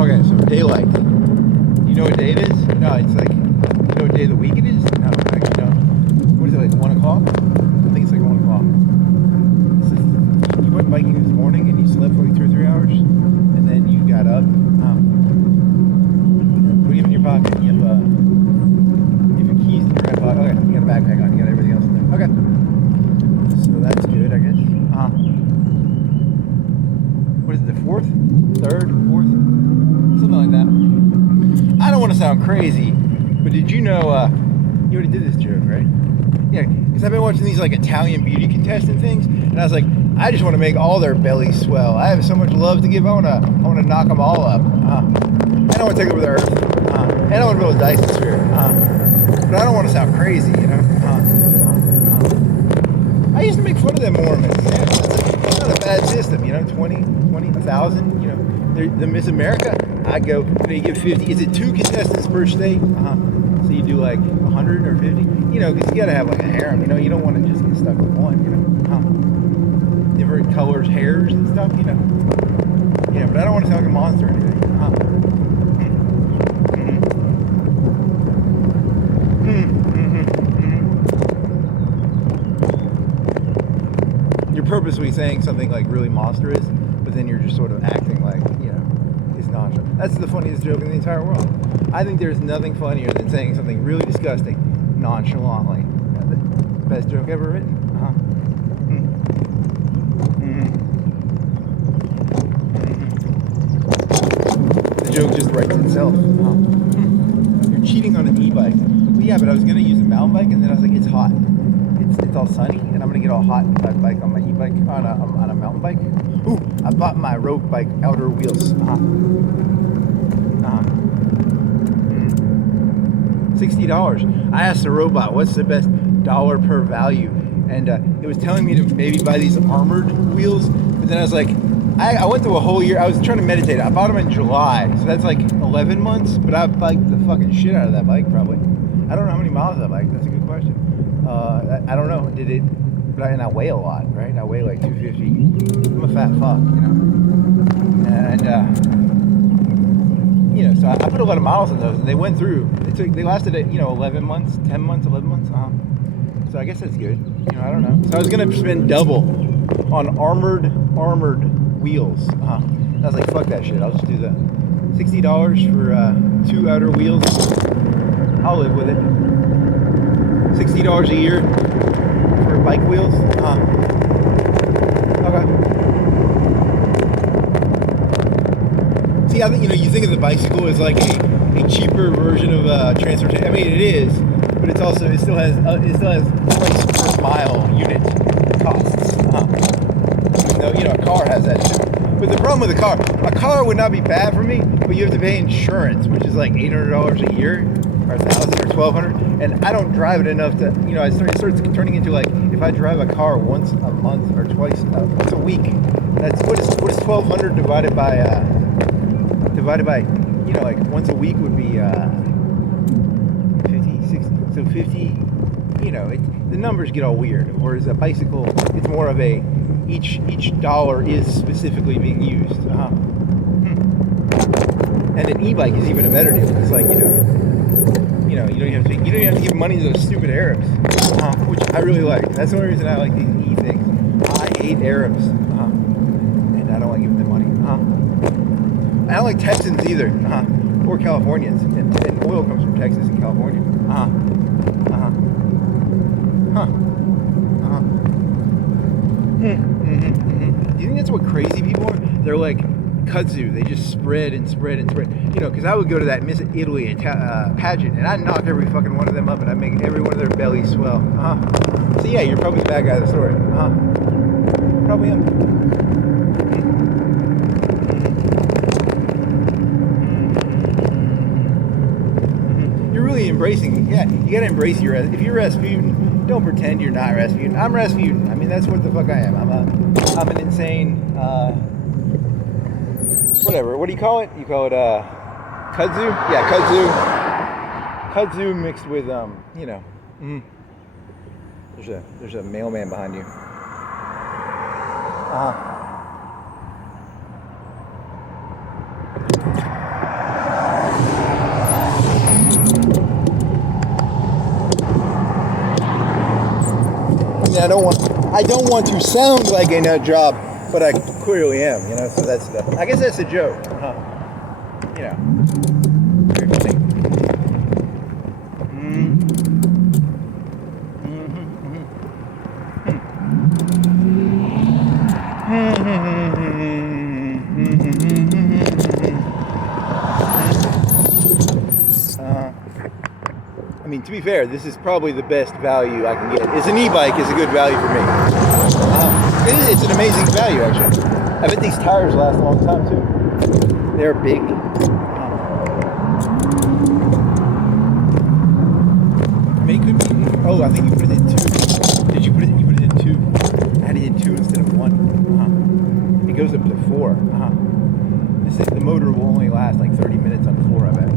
Okay, so daylight. You know what day it is? No, it's like, you know what day of the week it is? No, actually no. What is it, like 1 o'clock? I think it's like 1 o'clock. You went biking this morning and you slept for like 2 or 3 hours, and then you got up. What do you have in your pocket? You have your keys in your back pocket. Okay, you got a backpack on. You got everything else in there. Okay. So that's good, I guess. What is it, the 4th? 3rd? 4th? Something like that. I don't want to sound crazy, but did you know, you already did this joke, right? Yeah, because I've been watching these like Italian beauty contestant things, and I was like, I just want to make all their bellies swell. I have so much love to give. I want to knock them all up. I don't want to take over the earth. And I don't want to build a Dyson Sphere. But I don't want to sound crazy, you know? I used to make fun of them Mormons. Yeah, it's not a bad system, you know? 1,000, you know? The Miss America, I go, you get 50. Is it 2 contestants per state? So you do like 100 or 50? You know, because you got to have like a harem, you know? You don't want to just get stuck with one, you know? Different colors, hairs and stuff, you know? Yeah, but I don't want to sound like a monster or anything. You're purposely saying something like really monstrous, but then you're just sort of acting like, you know, it's nonchalant. That's the funniest joke in the entire world. I think there's nothing funnier than saying something really disgusting nonchalantly. Best joke ever written. The joke just writes itself. You're cheating on an e-bike. Well, yeah, but I was gonna use a mountain bike, and then I was like, it's hot. It's all sunny, and I'm gonna get all hot if I bike on my e-bike on a mountain bike. Ooh, I bought my road bike outer wheels. $60. I asked the robot, what's the best dollar per value? And it was telling me to maybe buy these armored wheels, but then I was like, I went through a whole year. I was trying to meditate. I bought them in July, so that's like 11 months, but I biked the fucking shit out of that bike probably. I don't know how many miles I biked. That's a good question. I don't know. Did it? And I weigh a lot, right? I weigh like 250. I'm a fat fuck, you know. And you know, so I put a lot of miles in those, and they went through. They lasted, 11 months, 10 months, 11 months. So I guess that's good. You know, I don't know. So I was gonna spend double on armored wheels. I was like, fuck that shit. I'll just do the $60 for 2 outer wheels. I'll live with it. $60 a year for bike wheels. Okay. See, I think, you think of the bicycle as like a cheaper version of transportation. I mean, it is, but it still has price per mile unit costs. Even though, a car has that shit. But the problem with a car would not be bad for me, but you have to pay insurance, which is like $800 a year, or $1,000 or $1,200, and I don't drive it enough to, it starts turning into like, if I drive a car once a month or once a week, that's, what is $1,200 divided by, like once a week would be 50, 60, so 50, the numbers get all weird. Whereas a bicycle, it's more of a, each dollar is specifically being used. And an e-bike is even a better deal. It's like, you don't have to give money to those stupid Arabs, which I really like. That's the only reason I like these e-things. I hate Arabs, and I don't like giving them money. I don't like Texans either, or Californians. And oil comes from Texas and California. Do you think that's what crazy people are? They're like kudzu. They just spread and spread and spread. Because I would go to that Miss Italy pageant, and I'd knock every fucking one of them up, and I'd make every one of their bellies swell. So yeah, you're probably the bad guy of the story. Probably am. You're really embracing. Yeah, you gotta embrace your. If you're Rasputin, don't pretend you're not Rasputin. I'm Rasputin. I mean, that's what the fuck I am. I'm an insane. Whatever. What do you call it? You call it kudzu? Yeah, kudzu. Kudzu mixed with There's a mailman behind you. I don't want to sound like a nut job, but I clearly am, you know. So I guess that's a joke, you know. Very funny. I mean, to be fair, this is probably the best value I can get. It's an e-bike is a good value for me. It's an amazing value, actually. I bet these tires last a long time, too. They're big. I mean, it could be... Oh, I think you put it in 2. Did you put it? You put it in 2. I had it in 2 instead of 1. It goes up to 4. The motor will only last like 30 minutes on 4, I bet.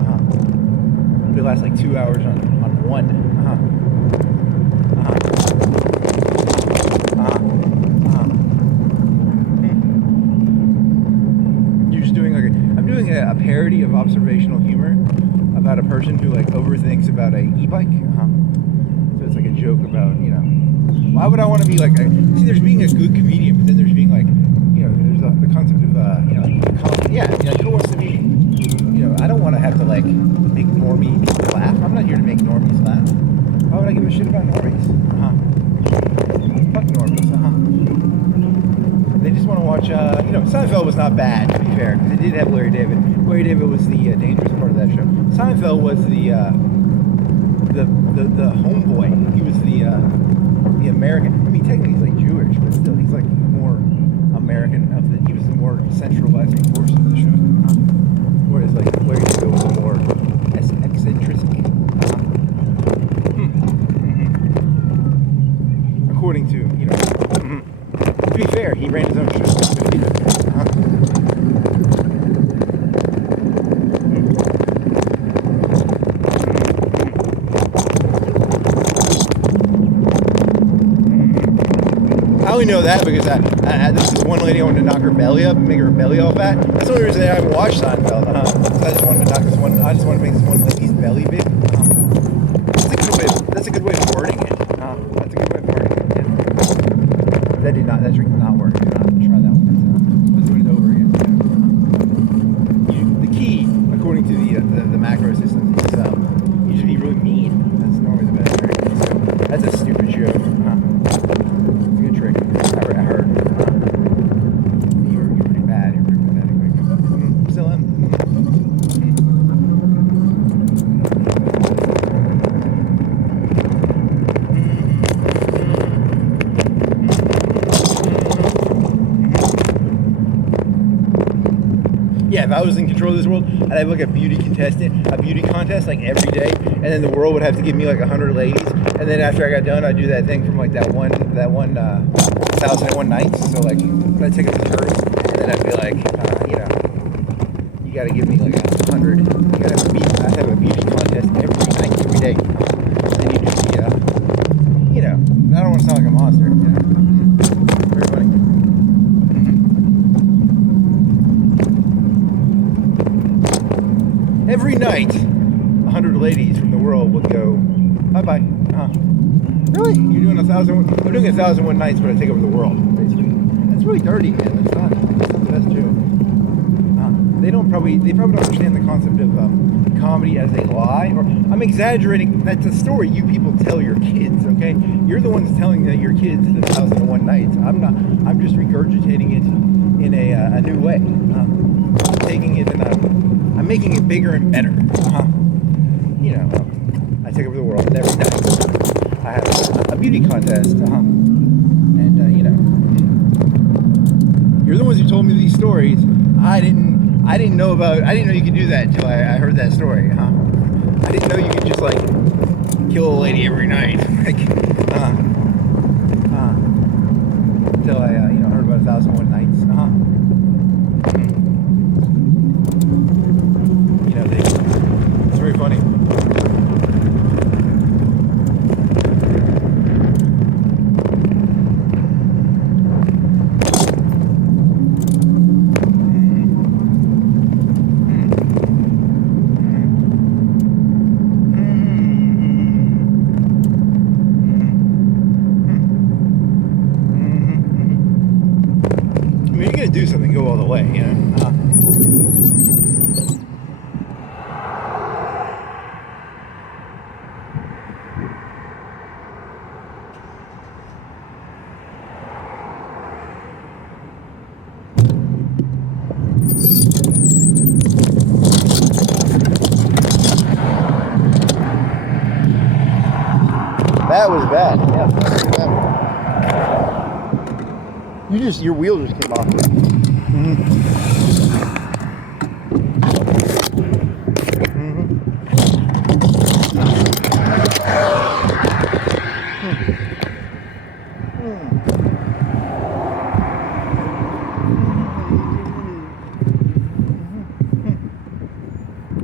It'll last like 2 hours on 1. You're just doing I'm doing a parody of observational humor about a person who like overthinks about a e-bike. So it's like a joke about, you know, why would I want to be like, see, there's being a good comedian, but then there's being like, you know, there's the concept of, you know, yeah, you know, who wants to be, you know, I don't want to have to like make normies laugh. I'm not here to make normies laugh. Why would I give a shit about normies? Fuck normies, They just want to watch, you know, Seinfeld was not bad, to be fair, because it did have Larry David. Larry David was the dangerous part of that show. Seinfeld was the homeboy. He was the American. I mean, technically he's like Jewish, but still, he's like more American he was the more centralizing force of the show. Whereas like Larry David was more eccentric. According to, you know, to be fair, he ran his own show. I only know that because this is one lady I wanted to knock her belly up and make her belly all fat. That's the only reason I haven't watched Seinfeld. So I just wanted to knock this one. I just want to make this one lady's belly big. That's a good way of wording it. That's a good way of wording it. Yeah. That trick did not work. Try that one. Let's do it over again. The key, according to the macro systems, is you should be really mean. That's normally the best trick. So that's a stupid joke. Good trick. I heard. You're pretty bad. You're pretty pathetic. Still am. Yeah, if I was in control of this world, I'd have like a beauty contest like every day, and then the world would have to give me like 100 ladies, and then after I got done, I'd do that thing from like that one 1001 Nights. So like, I'd take up the turtles, and then I'd be like, you know, you got to give me like 100. You got to have a beauty contest every night, every day, and you just be, you know, I don't want to sound like a monster. You know? Very funny. Every night, 100 ladies from the world would go, bye-bye. Really? You're doing 1,000? I'm doing 1,001 nights, but I take over the world, basically. That's really dirty, man. That's not the best joke. They probably don't understand the concept of comedy as a lie. Or I'm exaggerating. That's a story you people tell your kids, okay? You're the ones telling your kids the 1,001 nights. I'm not. I'm just regurgitating it in a new way. Taking it and I'm making it bigger and better. You know, I take over the world, and every night I have a beauty contest. And you know, you're the ones who told me these stories. I didn't know you could do that until I heard that story. I didn't know you could just like kill a lady every night, like, until I you know, heard about 1,001 Nights. You know, it's very funny. way, you know. That was bad. Yeah, that was bad. Your wheel just came off.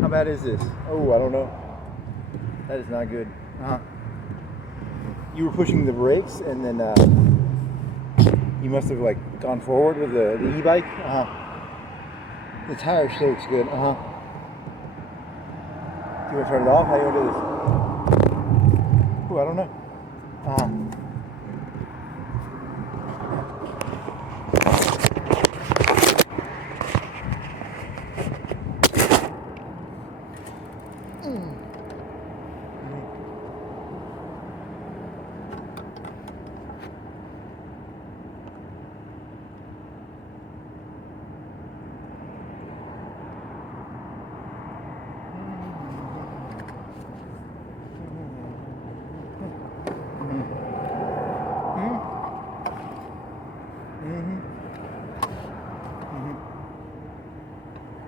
How bad is this? Oh, I don't know. That is not good. You were pushing the brakes, and then you must have like gone forward with the e-bike. The tire shake's good. Do you want to turn it off? How do you want to do this? Oh, I don't know.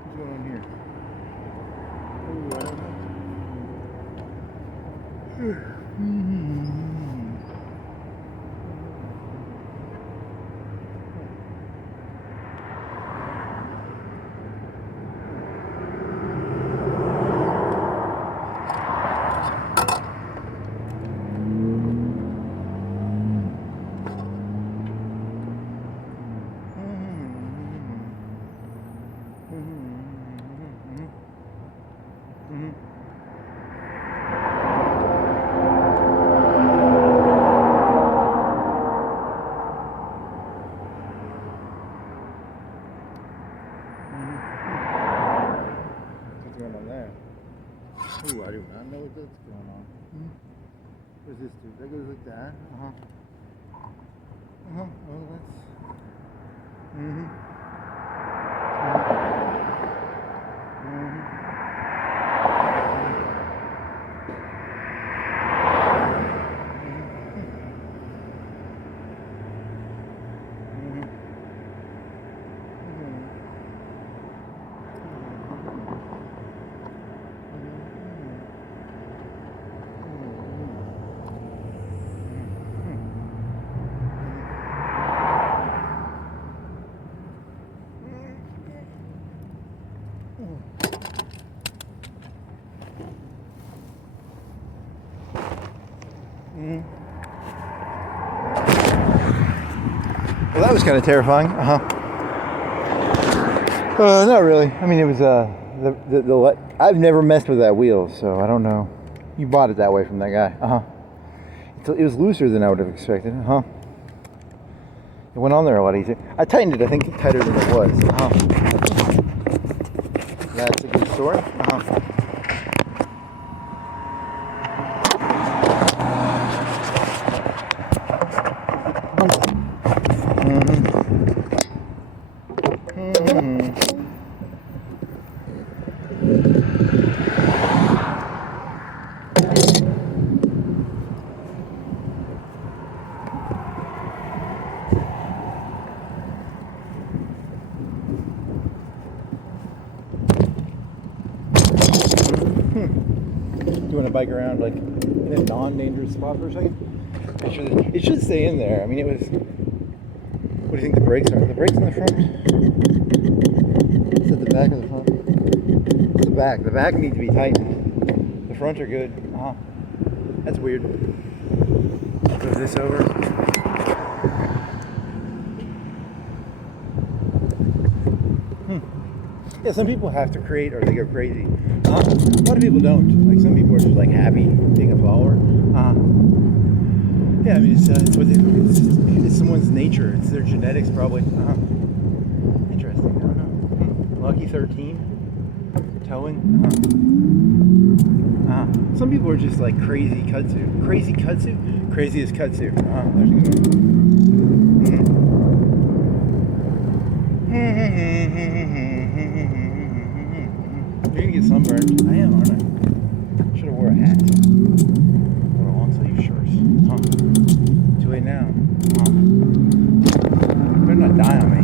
What's going on here? Oh, I don't know. Ooh, I do not know what that's going on. What does this do? That goes like that. Well, that's. Well, that was kind of terrifying. Not really. I mean, it was the I've never messed with that wheel, so I don't know. You bought it that way from that guy. It was looser than I would have expected. It went on there a lot easier. I tightened it, I think, tighter than it was. That's a good story. Do you want to bike around like in a non-dangerous spot for a second? It should stay in there. I mean, it was. What do you think the brakes are? Are the brakes in the front? Is it the back or the front? It's the back. The back needs to be tightened. The front are good. That's weird. Move this over. Yeah, some people have to create or they go crazy. A lot of people don't. Like some people are just like happy being a follower. Yeah, I mean it's what it's someone's nature. It's their genetics probably. Interesting. I don't know. Lucky 13. Towing. Some people are just like crazy kudzu. Crazy kudzu? Craziest kudzu. There's a good one. You're gonna get sunburned. I am, aren't I? Should have wore a hat. Or a long sleeve shirts. Too late now. You better not die on me.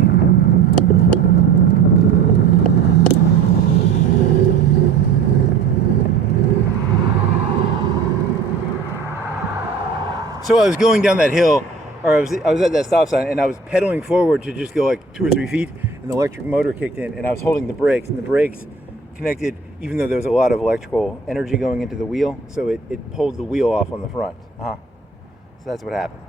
So I was going down that hill, or I was at that stop sign, and I was pedaling forward to just go like 2 or 3 feet, and the electric motor kicked in, and I was holding the brakes, and the brakes connected, even though there was a lot of electrical energy going into the wheel, so it pulled the wheel off on the front. So that's what happened.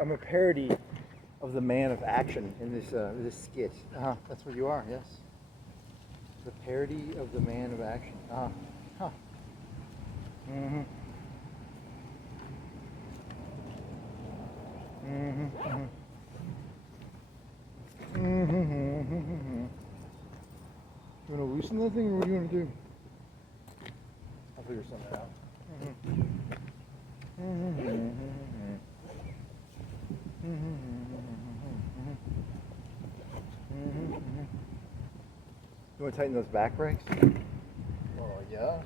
I'm a parody of the man of action in this skit. That's what you are, yes. The parody of the man of action. You want to loosen that thing, or what do you want to do? I'll figure something out. You want to tighten those back brakes? Oh, yeah.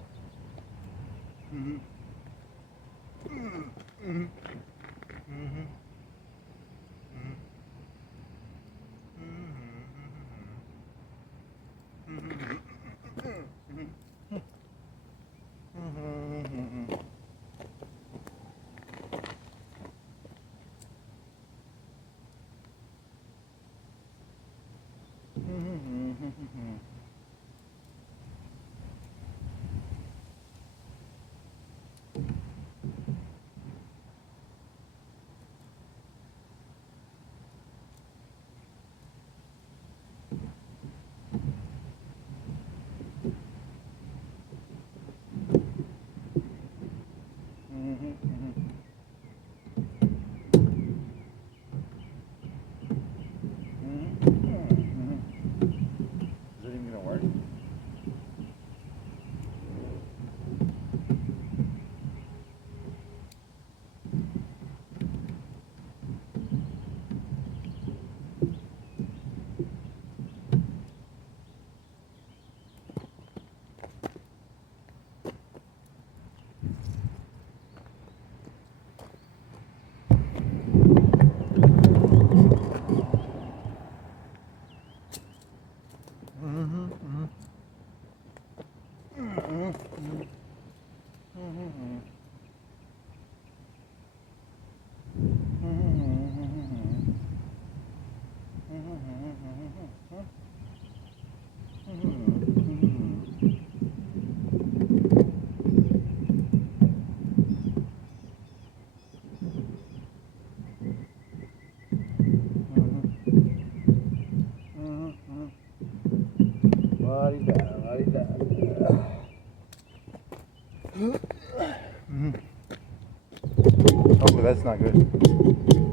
Hopefully that's not good.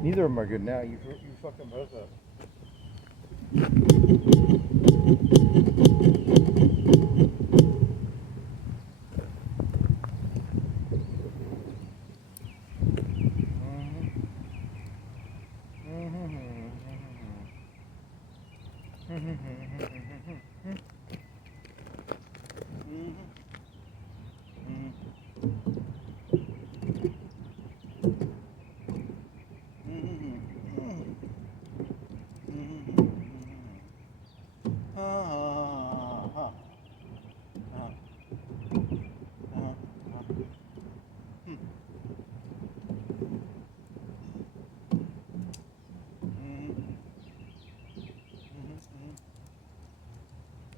Neither of them are good now. You fucked them both up.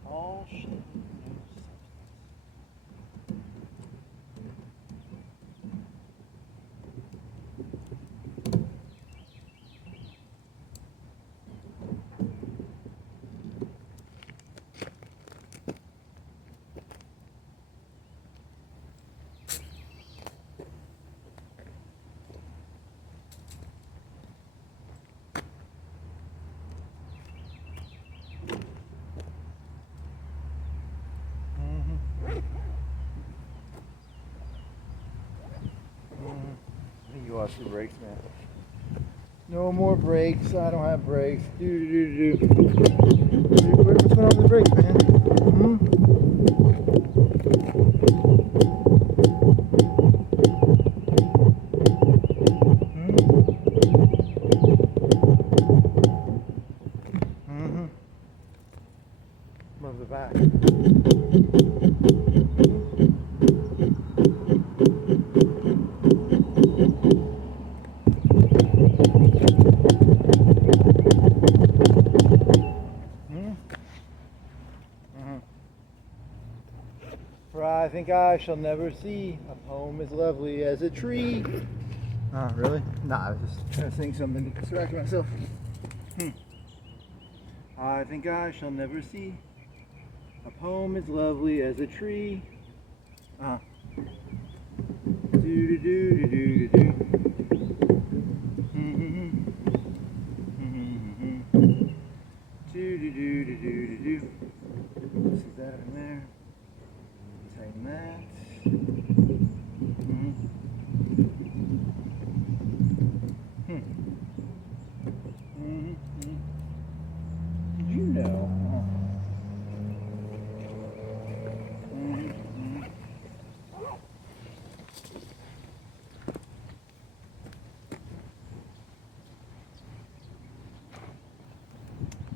Oh shit. You lost your brakes, man. No more brakes. I don't have brakes. What's going on with the brakes, man? Move the back. For I think I shall never see a poem as lovely as a tree. Oh, really? Nah, I was just trying to sing something to distract myself. I think I shall never see a poem as lovely as a tree. Do do do do do do. Do do do do do do do. See that in there. Tighten that. Did you know?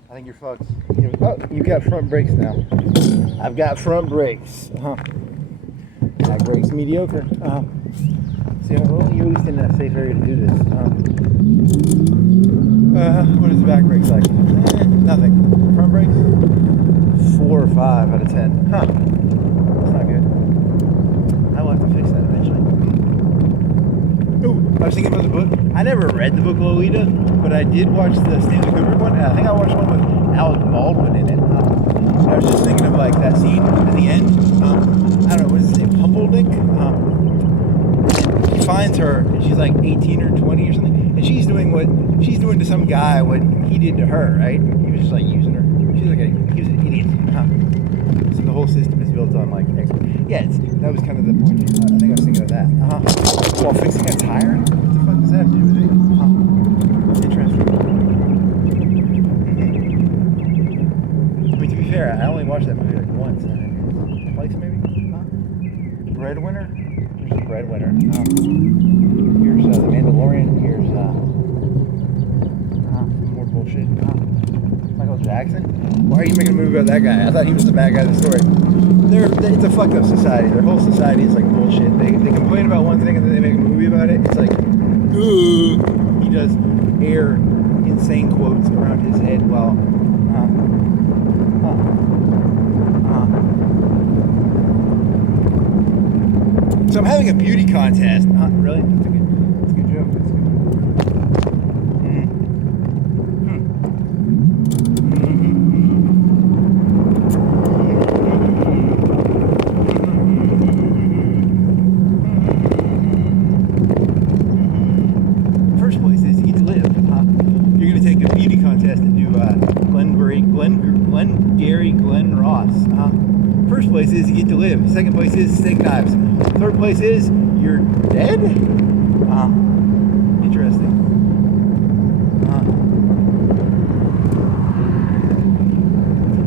I think you're fucked. Oh, you got front brakes now. I've got front brakes. Back brakes mediocre. See, well, you at least in a safe area to do this. What is the back brakes like? Nothing. Front brakes? 4 or 5 out of 10. That's not good. I will have to fix that eventually. Ooh, I was thinking about the book. I never read the book Lolita, but I did watch the Stanley Kubrick one. I think I watched one with Alec Baldwin in it. I was just thinking of like that scene at the end. I don't know, what is his name? Humperdinck? He finds her, and she's like 18 or 20 or something, and she's doing what she's doing to some guy what he did to her, right? He was just like using her. He was an idiot. So the whole system is built on like yeah, that was kind of the point. I think I was thinking of that. While fixing a tire? What the fuck does that have to do with it? It's interesting. I mean, to be fair, I only watched that movie like once. Twice maybe? Breadwinner? Here's the Breadwinner. Here's the Mandalorian. Here's some more bullshit. Michael Jackson? Why are you making a movie about that guy? I thought he was the bad guy of the story. It's a fucked up society. Their whole society is like bullshit. They complain about one thing and then they make a movie about it. It's like, he does air insane quotes around his head while, So I'm having a beauty contest. Really? That's a good joke. That's good. place is, you're dead? Interesting.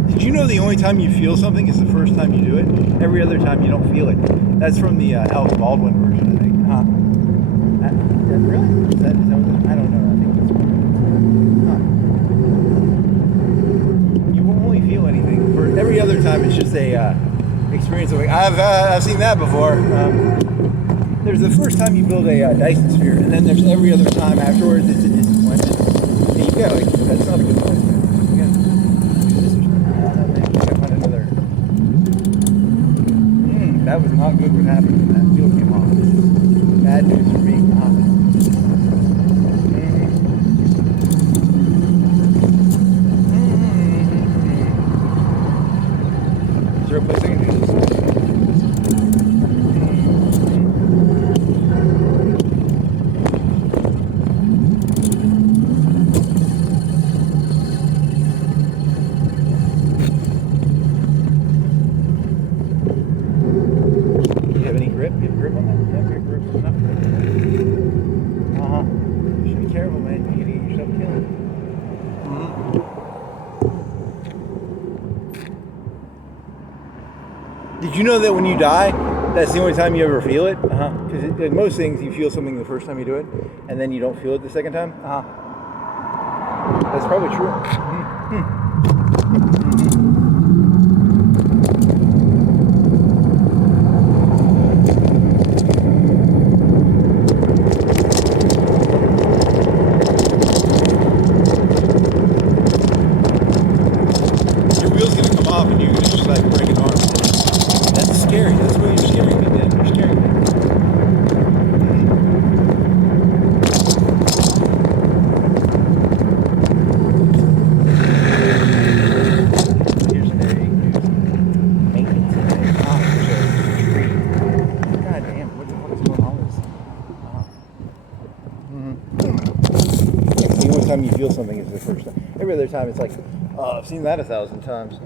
Did you know the only time you feel something is the first time you do it? Every other time you don't feel it. That's from the Alec Baldwin version, I think. Really? Is that what I don't know. I think that's you won't only feel anything. For every other time, it's just a experience of like, I've seen that before. There's the first time you build a Dyson Sphere, and then there's every other time afterwards. It's a disappointment. And you got like, that's not a good place, man. You gotta find another. That was not good what happened when that fuel came off. Bad news for me. Is there a place I can do this? Did you know that when you die, that's the only time you ever feel it? Because in most things, you feel something the first time you do it, and then you don't feel it the second time? That's probably true. Your wheel's going to come off, and you're going to just like break an arm. That's scary. That's why you're scaring me, man. You're scaring me. Here's an egg. Maintenance egg. There's a tree. God damn, what the fuck is going on with this? The only time you feel something is the first time. Every other time it's like, oh, I've seen that 1,000 times.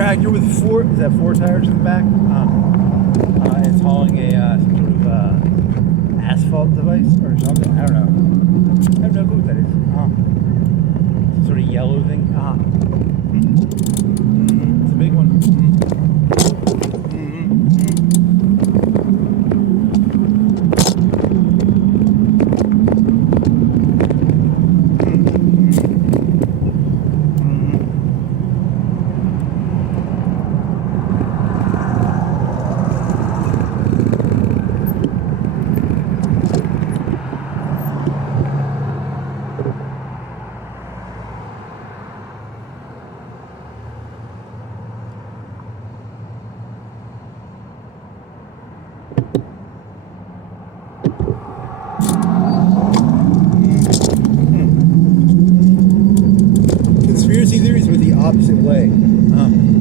tractor with four tires in the back. It's hauling some sort of asphalt device or something. I don't know. I have no clue what that is. Some sort of yellow thing. It's a big one. Conspiracy theories were the opposite way.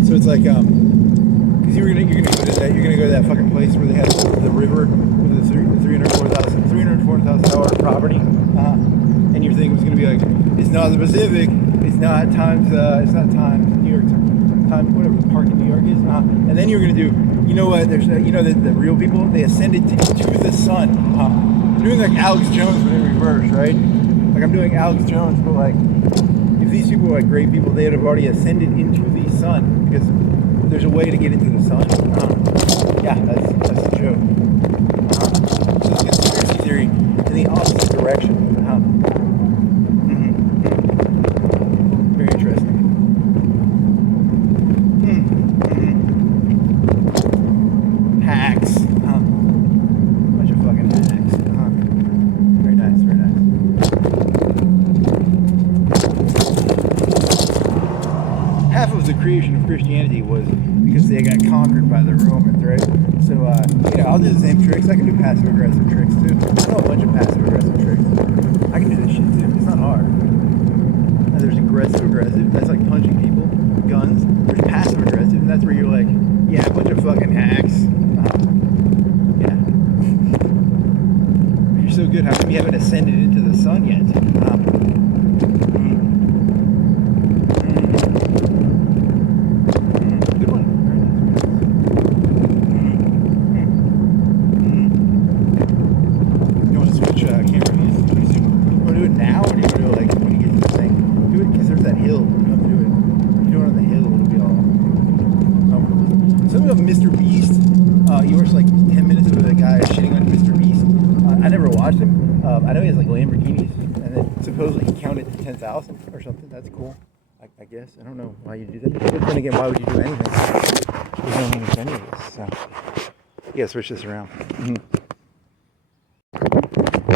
So it's like, because you're gonna go to that fucking place where they have the river with the $304,000 property, and your thing was gonna be like, it's not the Pacific, it's not Times New York, Times whatever the park in New York is, and then you're gonna do, you know what? There's the real people, they ascended to the sun. I'm doing like Alex Jones but in reverse, right? Like I'm doing Alex Jones, but like, if these people were like great people, they would have already ascended into the sun, because there's a way to get into the sun. Yeah, that's the joke. So it's conspiracy theory in the opposite direction. Very interesting. Hacks. Bunch of fucking hacks. Very nice, very nice. Half of the creation of Christianity was because they got conquered by the Romans, right? So, I'll do the same tricks. I can do passive-aggressive tricks, too. I know a bunch of passive-aggressive tricks. I can do this shit, too. It's not hard. Now, there's aggressive-aggressive. That's like punching people. Guns. There's passive-aggressive. And that's where you're like, yeah, a bunch of fucking hacks. Yeah. You're so good. How come you haven't ascended into the sun yet? Mr. Beast, you watched like 10 minutes of a guy shitting on Mr. Beast. I never watched him. I know he has like Lamborghinis, and then supposedly he counted to 10,000 or something. That's cool. I guess. I don't know why you do that. But then again, why would you do anything? You don't understand any of this. So, yeah, switch this around.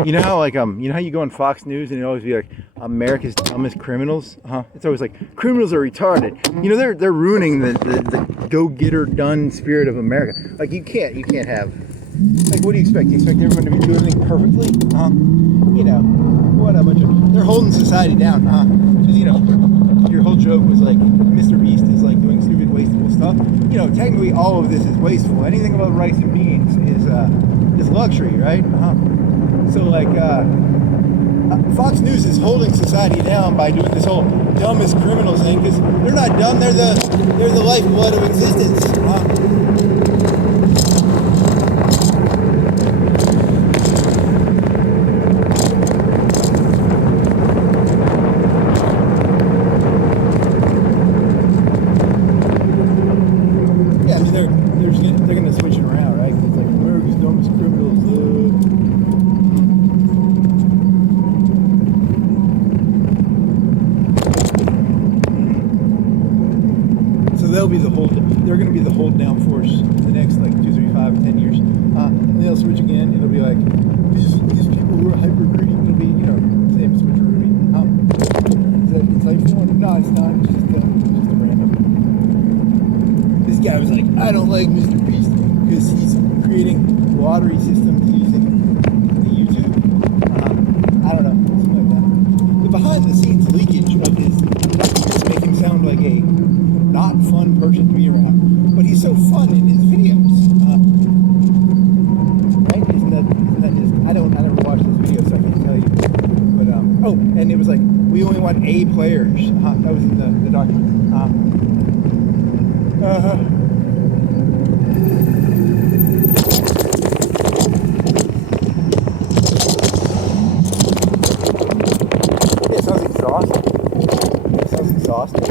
You know how like you know how you go on Fox News and it always be like America's dumbest criminals? It's always like criminals are retarded. You know they're ruining the go-getter done spirit of America. Like you can't have, like, what do you expect? You expect everyone to be doing everything perfectly? You know, what a bunch of, they're holding society down, because you know your whole joke was like Mr. Beast is like doing stupid wasteful stuff. You know, technically all of this is wasteful. Anything about rice and beans is luxury, right? So like Fox News is holding society down by doing this whole dumbest criminals thing, because they're not dumb, they're the lifeblood of existence. Yeah, I mean they're gonna switch it around, right? It's like America's dumbest criminals. They're going to be the hold down force in the next like 2, 3, 5, 10 years. Then they'll switch again. It'll be like these people who are hyper greedy. It'll be, you know, same switcheroo. Is that insightful? No, it's not. It's just a random. This guy was like, I don't like Mr. Beast because he's creating lottery systems using the YouTube. I don't know, something like that. The behind the scenes leakage of his documents make him sound like a not fun person to be around, but he's so fun in his videos. Right? Isn't that just? I never watched this video, so I can't tell you. But oh, and it was like we only want A players. That was in the document. Uh-huh. Yeah, it sounds exhausting. It sounds exhausting.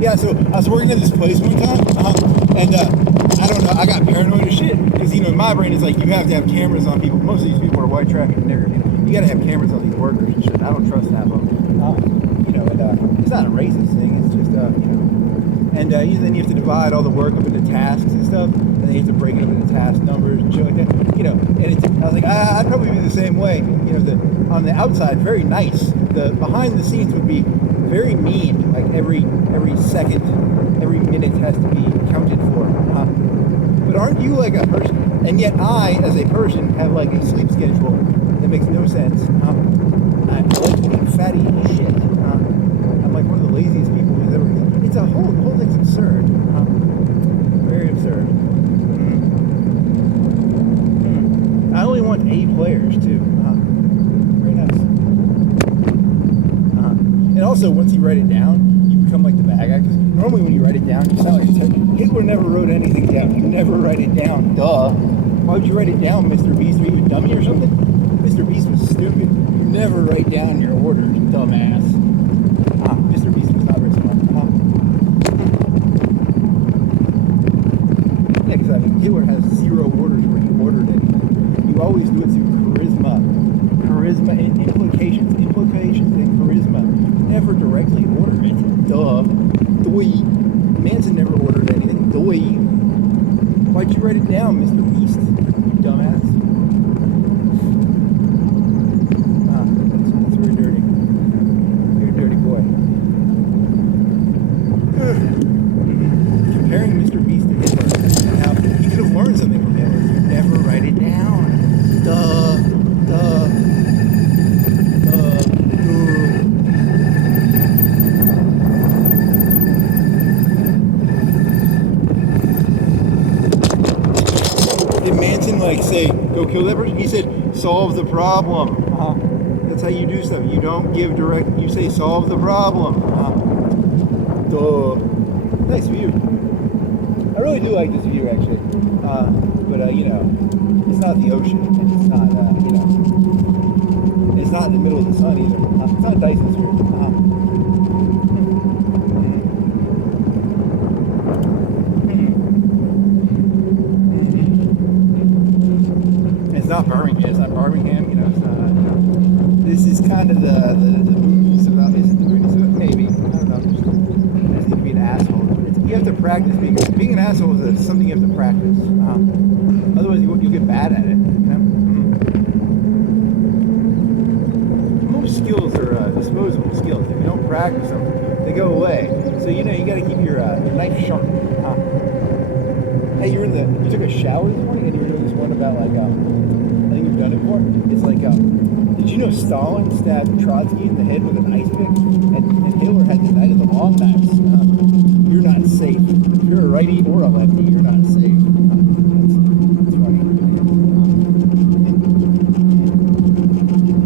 Yeah, so I was working at this place one time, and I don't know, I got paranoid as shit, because, you know, in my brain it's like, you have to have cameras on people. Most of these people are white trash and niggers, you know. You gotta have cameras on these workers and shit. I don't trust half of them. You know, and it's not a racist thing, it's just, you know. And then you have to divide all the work up into tasks and stuff, and then you have to break it up into task numbers and shit like that, you know. And I was like, I'd probably be the same way, you know, on the outside, very nice. The behind the scenes would be very mean, like every second, every minute has to be counted for. But aren't you like a person? And yet I, as a person, have like a sleep schedule that makes no sense. I like eating fatty shit. I'm like one of the laziest people who's ever. It's a whole thing's absurd. Very absurd. I only want A players too. Very nice. And also, once you write it down, you become like the bad guy. Because normally when you write it down, you sound like Hitler never wrote anything down. You never write it down. Duh. Why would you write it down, Mr. Beast? Were you a dummy or something? Mr. Beast was stupid. You never write down your orders, dumbass. Mr. Beast was not very smart. Yeah, because I mean, Hitler has 0 orders where he ordered anything. You always do it through charisma. Charisma and implications and charisma. Never directly order it. Duh. Doi. Manson never ordered anything. Doi. Why'd you write it down, Mr. Beast? You dumbass. That's very dirty. You're a dirty boy. Comparing Mr. Beast to Hitler. Now, you could have learned something from Hitler. You never write it down. Duh. Like say, go kill that person. He said, solve the problem. That's how you do stuff. You don't give direct. You say, solve the problem. Duh. Nice view. I really do like this view actually. But you know, it's not the ocean. And it's not you know, it's not in the middle of the sun either. It's not a Dyson Sphere. It's not Birmingham. It's not Birmingham. You know, it's not. This is kind of the movies about. Is it the movies about? Maybe. I don't know. I just need to be an asshole. You have to practice being an asshole is something you have to practice. Otherwise, you'll get bad at it. You know? Most skills are disposable skills. If you don't practice them, they go away. So you know you got to keep your knife sharp. Hey, you took a shower this morning, and you were doing this one about like I think you've done it before. It's like did you know Stalin stabbed Trotsky in the head with an ice pick, and Hitler had the night of the long knives? You're not safe. If you're a righty or a lefty, you're not safe. That's funny.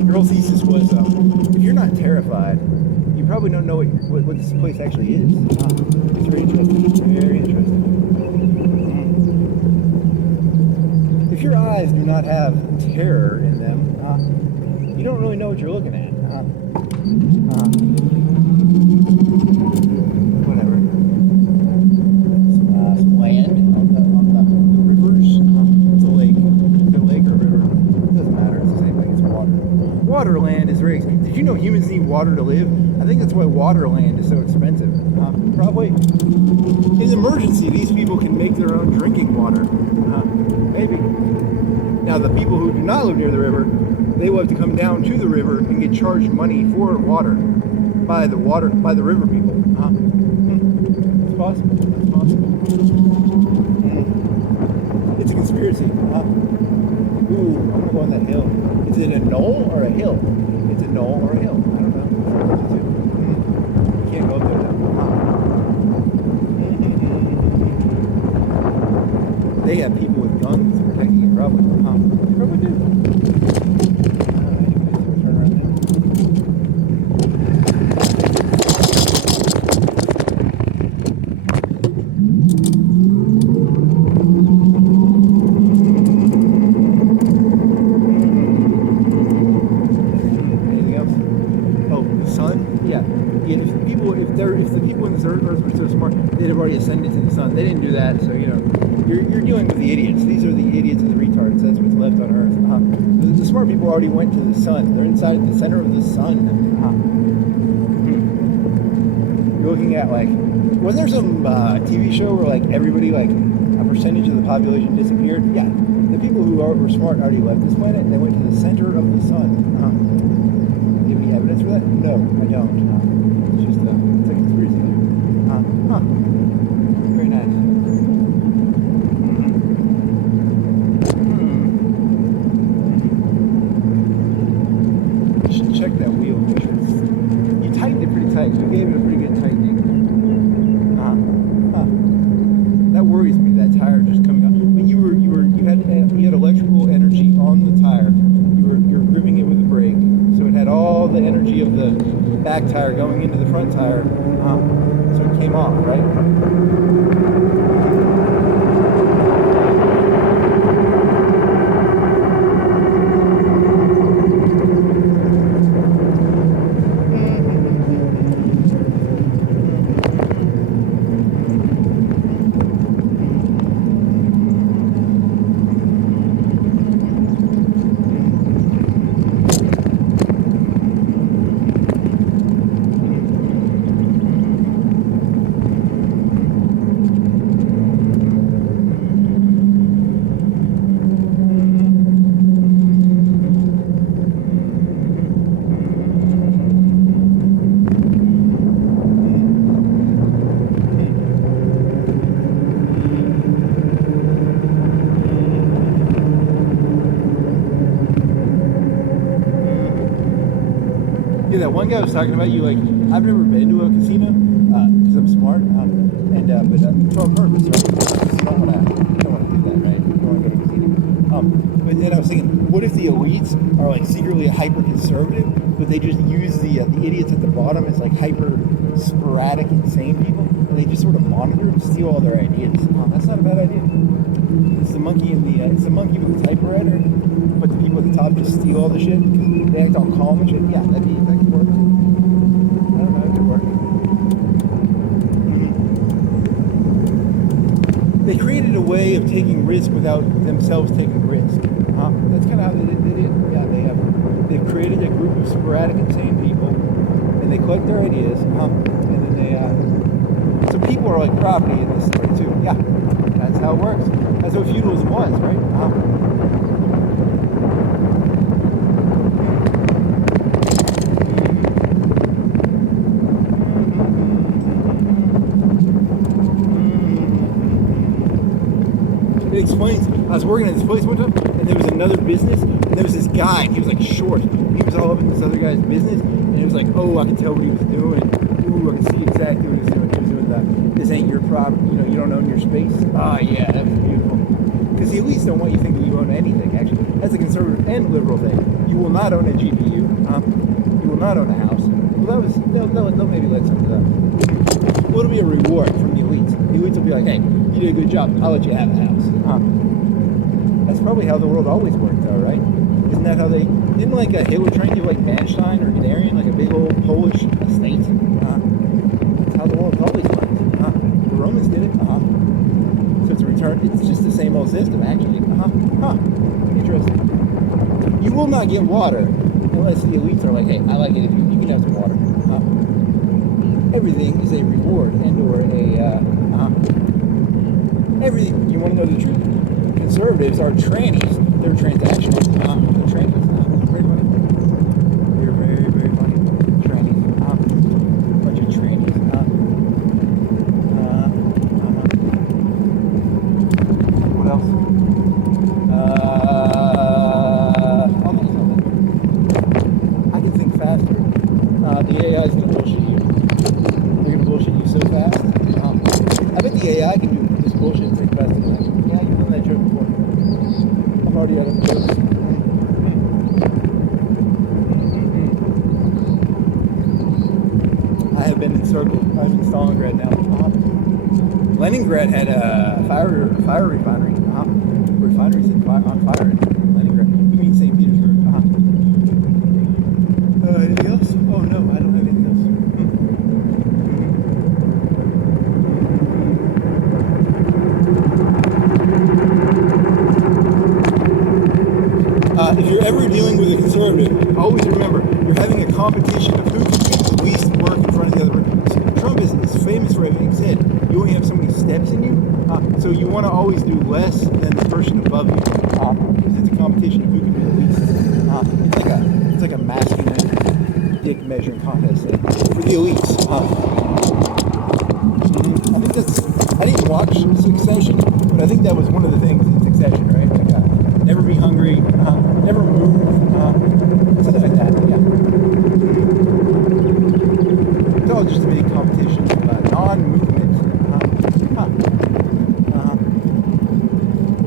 Your whole thesis was if you're not terrified, you probably don't know what this place actually is. It's very interesting. Very interesting. If your eyes do not have terror in them, you don't really know what you're looking at. Whatever. Some land on the rivers. It's a lake. Is it a lake or a river? It doesn't matter. It's the same thing. It's water. Waterland is very expensive. Did you know humans need water to live? I think that's why waterland is so expensive. Probably in an emergency, these people can make their own drinking water. Maybe. Now, the people who do not live near the river, they will have to come down to the river and get charged money for water by the river people. It's possible. It's possible. It's a conspiracy. Ooh, I'm gonna go on that hill. Is it a knoll or a hill? It's a knoll or a hill. I don't know. You can't go up there though. Yeah. If the people in this Earth were so smart, they'd have already ascended to the sun. They didn't do that, so you're dealing with the idiots. These are the idiots and the retards. That's what's left on Earth. The smart people already went to the sun. They're inside the center of the sun. You're looking at wasn't there some TV show where everybody a percentage of the population disappeared? Yeah. The people who were smart already left this planet and they went to the center of the sun. Do you have any evidence for that? No, I don't. It's just it's a conspiracy theory. Very nice. You should check that wheel. You tightened it pretty tight. You gave it a pretty good tightening. That worries me. That tire just coming up. But you had electrical energy on the tire. You're gripping it with a brake, so it had all the energy of the back tire going into the front tire. So it came off, right? That one guy was talking about you, I've never been to a casino because I'm smart, but for a purpose, right? You don't want to do that, right? You don't want to go to a casino. But then I was thinking, what if the elites are secretly hyper conservative, but they just use the idiots at the bottom as hyper sporadic insane people, and they just sort of monitor and steal all their ideas? That's not a bad idea. It's the monkey with the typewriter, but the people at the top just steal all the shit because they act all calm and shit. Yeah, that could work. I don't know, it could work. They created a way of taking risk without themselves taking risk. That's kind of how they did it. Yeah, they've created a group of sporadic insane people, and they collect their ideas, and then they so people are like property in this story too. Yeah, that's how it works. That's what feudalism was, right? It explains, I was working at this place one time, and there was another business, and there was this guy, and he was short. He was all up in this other guy's business, and it was oh, I could tell what he was doing. Ooh, I could see exactly what he was doing. He was doing that. This ain't your problem. You don't own your space. Yeah, that was beautiful. Because the elites don't want you thinking you own anything, actually. That's a conservative and liberal thing. You will not own a GPU. You will not own a house. Well, they'll maybe let some of that. Well, it'll be a reward from the elites. The elites will be like, hey, you did a good job. I'll let you have a house. That's probably how the world always worked, though, right? Isn't that how they... Didn't Hitler try and do Manstein or Guderian, a big old Polish estate? That's how the world always worked. The Romans did it. So it's a return. It's just the same old system, actually. Interesting. You will not get water unless the elites are like, hey, I like it if you can have some water. Everything is a reward and/or everything. You want to know the truth? Conservatives are trannies. They're transactional. They're trannies. Very funny. They're very, very funny. Trannies. Bunch of trannies. What else? I'll think something. I can think faster. The AI is going to bullshit you. They're going to bullshit you so fast. I bet the AI can do this bullshit and think faster than that. Yeah, you've done that joke before. I've already had other jokes. I have been encircled. I'm in Stalingrad now. Leningrad had a fire refinery. Refineries on fire in Leningrad. You mean St. Petersburg? Anything else? Oh no, I don't have anything else. competition of who can do the least work in front of the other person. Trump is famous for having said, you only have so many steps in you, so you want to always do less than the person above you, because it's a competition of who can do the least. It's like a masculine dick measuring contest thing for the elites. I think I didn't watch Succession, but I think that was one of the things in Succession, right? Like, never be hungry, never move, something like that, yeah. It's all just a big competition of non-movement.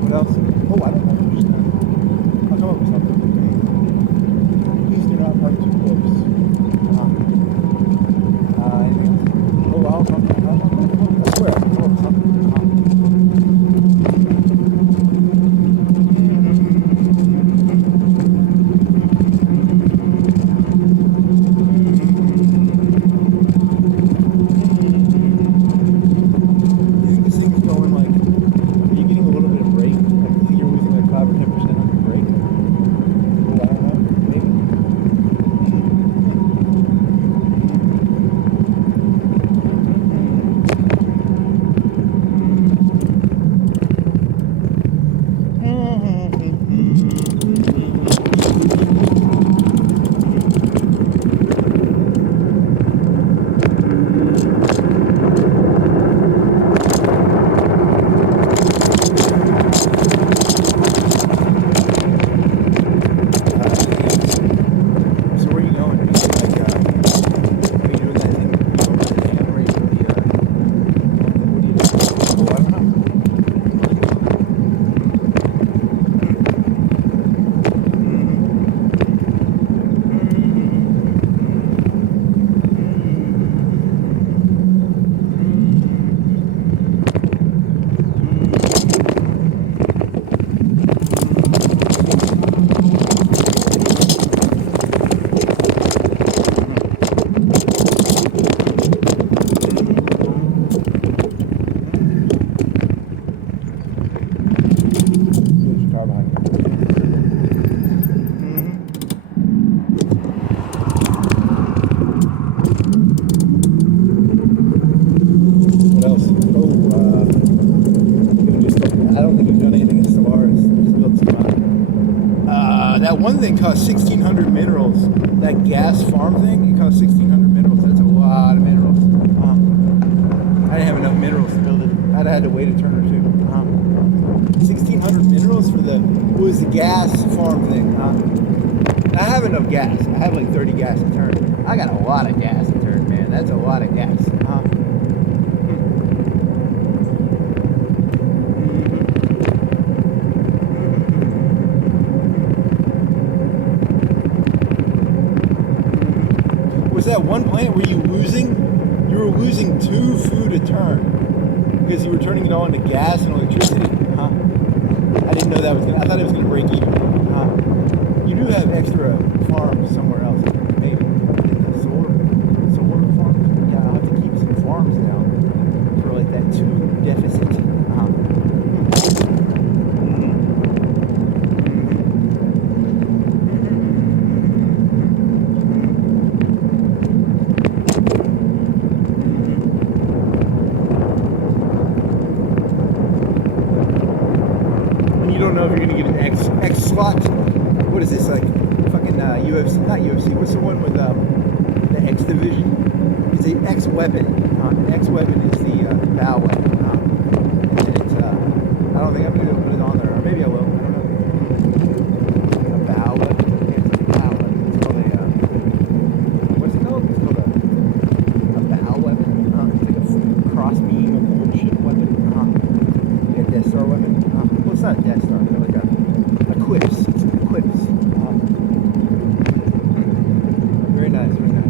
What else? Oh, I don't know. I'll come up with something. Please do not park too close. Anything else? Oh, I swear I'll come up with something. One thing cost 1,600 minerals. That gas farm thing, it cost 1,600 minerals. That's a lot of minerals. I didn't have enough minerals to build it. I'd have had to wait a turn or two. 1,600 minerals for the gas farm thing. I have enough gas. I have like 30 gas a turn. I got a lot of gas a turn, man. That's a lot of gas. That one plant where you were losing 2 food a turn because you were turning it all into gas and electricity. I didn't know that was I thought it was gonna break even. You do have extra farms somewhere else, maybe solar farms. Yeah, I'll have to keep some farms down for like that 2 deficit. If you're gonna give it X slot. What is this, like fucking UFC? Not UFC. What's the one with the X division? It's a X weapon. X weapon is the bow weapon. And it's I don't think I'm gonna put it on there, or maybe I will. I don't know. A bow weapon. Yeah, it's a bow weapon. It's called a what's it called? It's called a bow weapon. It's like a cross beam of the whole ship weapon. Like a Death Star weapon. Well, it's not a Death Star, but like a quips. It's a quips. Very nice, very nice.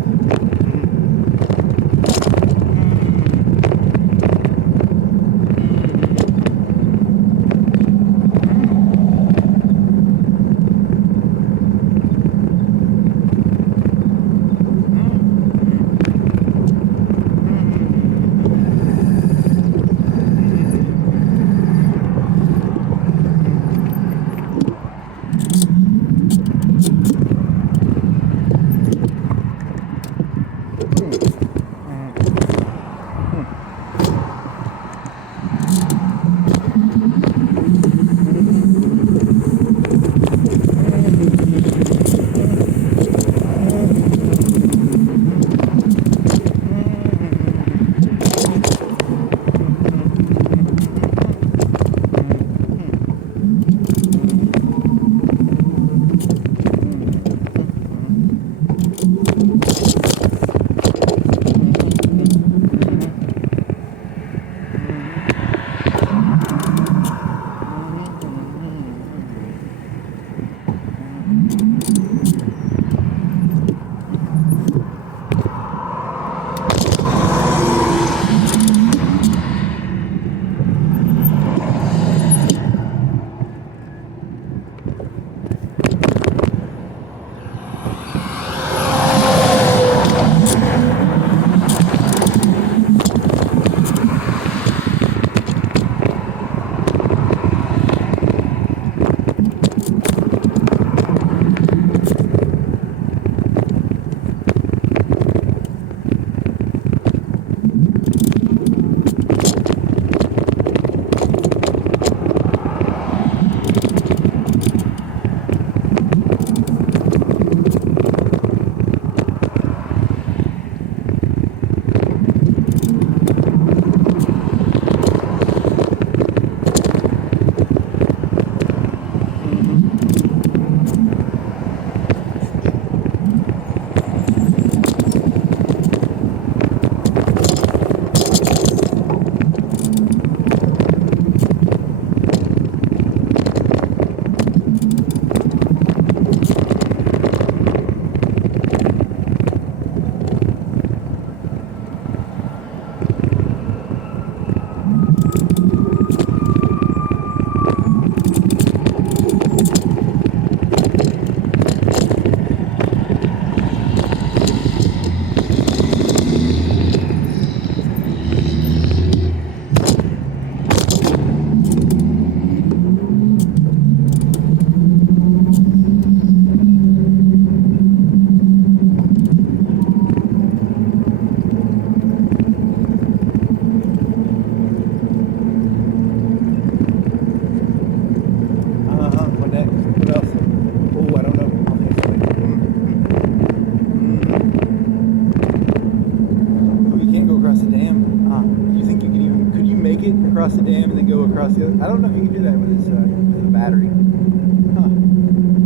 across the dam and then go across the other. I don't know if you can do that with a battery. Huh.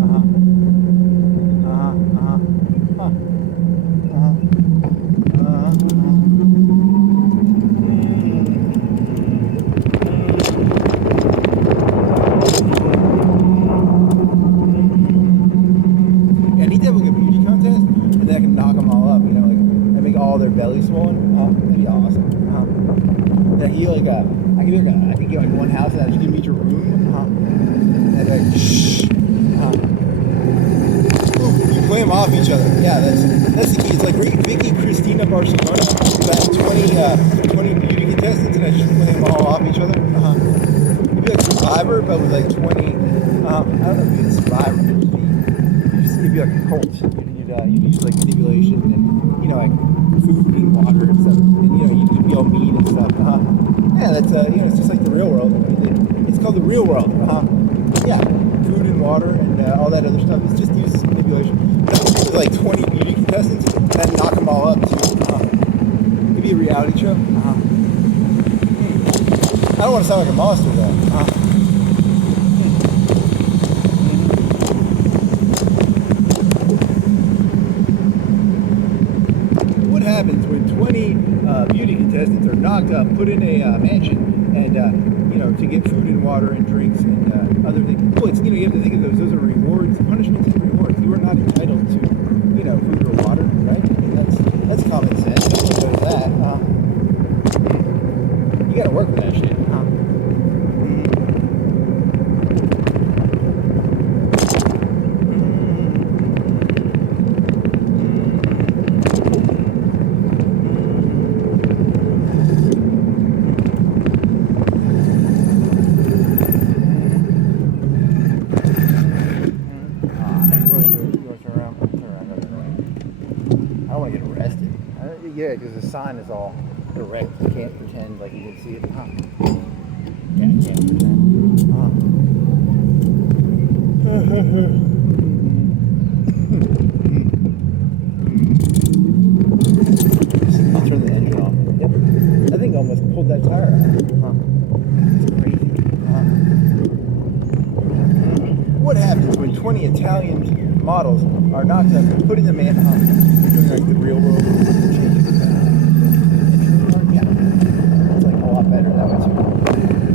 Uh-huh. Uh-huh. Uh-huh. Huh. Uh-huh. Uh-huh. Yeah, I need to have like a beauty contest, and then I can knock them all up, you know, like, and make all their belly swollen. That'd be awesome. Yeah, he like I could get like one house and just give me your room. And like shh. Ooh, you play them off each other. Yeah, that's the key. It's like Vicky Cristina Barcelona. About 20 beauty contestants, and I just play them all off each other. You'd be like Survivor, but with like 20. I don't know if you'd be Survivor. You'd be like a cult. You'd use like manipulation and, you know, like food and water and stuff. And, you know, you'd be all mean and stuff. Yeah, that's you know, it's just like the real world. It's called the real world. Yeah, food and water and all that other stuff. It's just uses manipulation. With like 20 beauty contestants, and knock them all up too. It'd be a reality show. I don't want to sound like a monster though. What happens when 20 beauty contestants are knocked up, put in a mansion, and you know, to get food and water and drinks and other things? Well, it's, you know, you have to think of those. Those are rewards, punishments, and rewards. You are not entitled to, you know, food or water, right? And that's common sense. Everyone knows that. You got to work with that shit. Yeah, because the sign is all direct. You can't pretend like you can see it. Yeah, you can't pretend. I'll turn the engine off. Yep. I think I almost pulled that tire out. It's crazy. What happens when 20 Italian models are knocked up, put in the man? You're doing like the real world.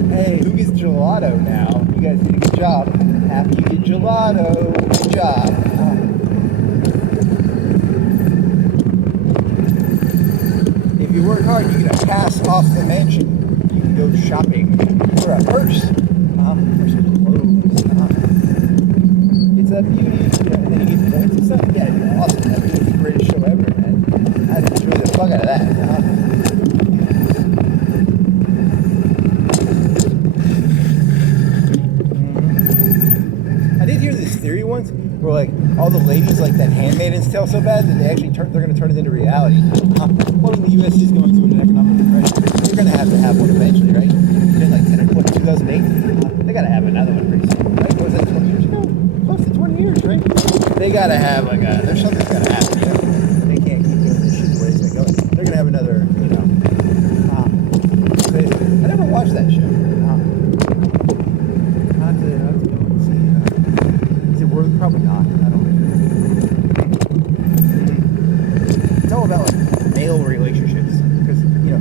Hey, who gets gelato now? You guys did a good job. Happy you get gelato. Good job. If you work hard, you get a pass off the mansion. You can go shopping for a purse. For some clothes. It's a beauty. And then you get points and stuff. Yeah, it's awesome. That'd be the greatest show ever, man. I'd enjoy the fuck out of that. Theory once where like all the ladies like that Handmaid's Tale so bad that they actually they're going to turn it into reality. Well, the U.S. is going through an economic depression. They're going to have one eventually, right? In like 2008, they got to have another one pretty soon. Right? What was that, 20 years ago? Close to 20 years, right? They got to have like there's something's going to happen. You know? They can't keep doing this shit the way it's going. They're going to have another, you know. I never watched that show. Probably not. I don't know. It's all about like male relationships because, you know,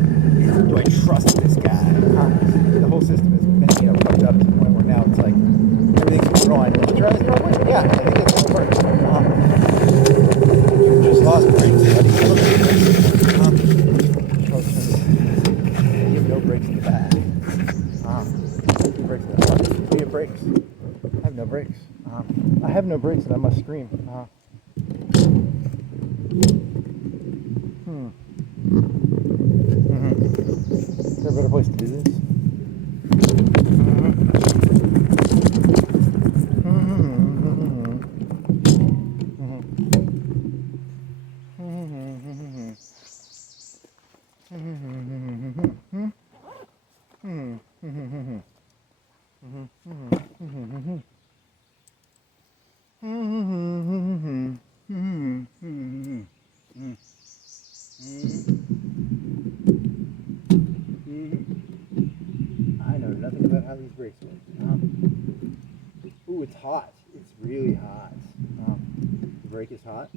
do I trust this guy? The whole system has been, you know, fucked up to the point where now it's like everything's wrong. Drive the wrong way. Yeah, I think it's all works. You just lost brakes. How do you look at brakes? You have no brakes in the back. Brakes in the front. Do you have brakes? I have no brakes. I have no brakes and I must scream. Is there a better place to do this? how these brakes work. Ooh, it's hot. It's really hot. The brake is hot.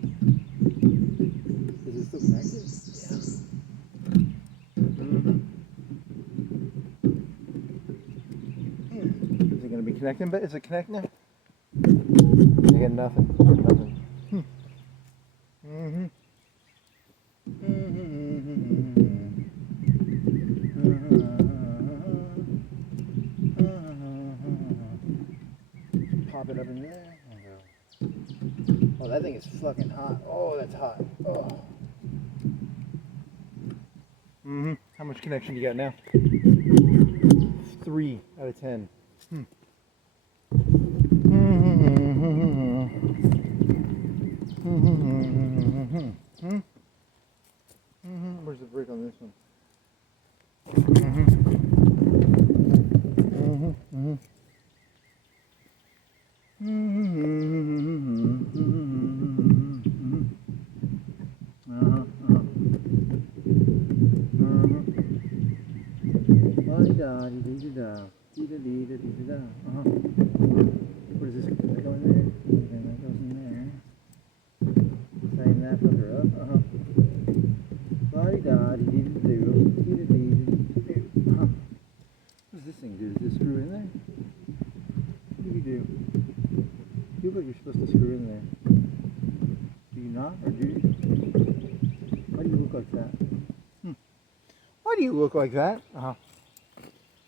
Is it still connected? Yeah. Is it going to be connecting? But is it connecting now? I get nothing. Nothing. Pop it up in there. Oh, that thing is fucking hot. Oh, that's hot. Oh. How much connection you got now? 3 out of 10. Where's the brake on this one? What is this? Does that go in there? Okay, that goes in there. Tighten that fucker up. What does this thing do? Does this screw in there? What do you do? You look like you're supposed to screw in there. Do you not? Or do you? Why do you look like that? Why do you look like that?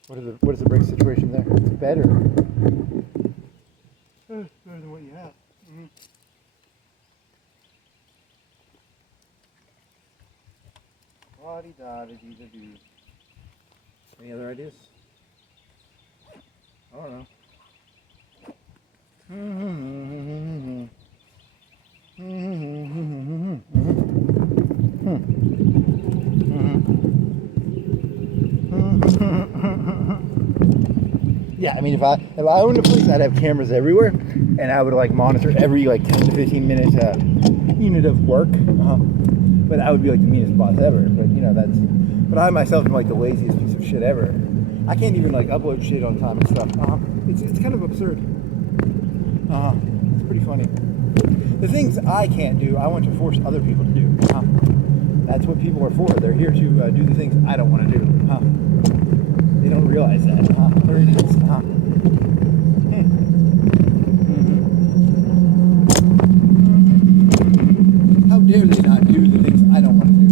What is the brake situation there? It's better. Better than what you have. La-di-da-di-dee-da-doo. Any other ideas? I don't know. Yeah, I mean, if I owned a place, I'd have cameras everywhere, and I would like monitor every like 10 to 15 minute unit of work. But I would be like the meanest boss ever. But you know but I myself am like the laziest piece of shit ever. I can't even like upload shit on time and stuff. It's kind of absurd. It's pretty funny. The things I can't do, I want to force other people to do. That's what people are for. They're here to do the things I don't want to do. They don't realize that. They're idiots. How dare they not do the things I don't want to do?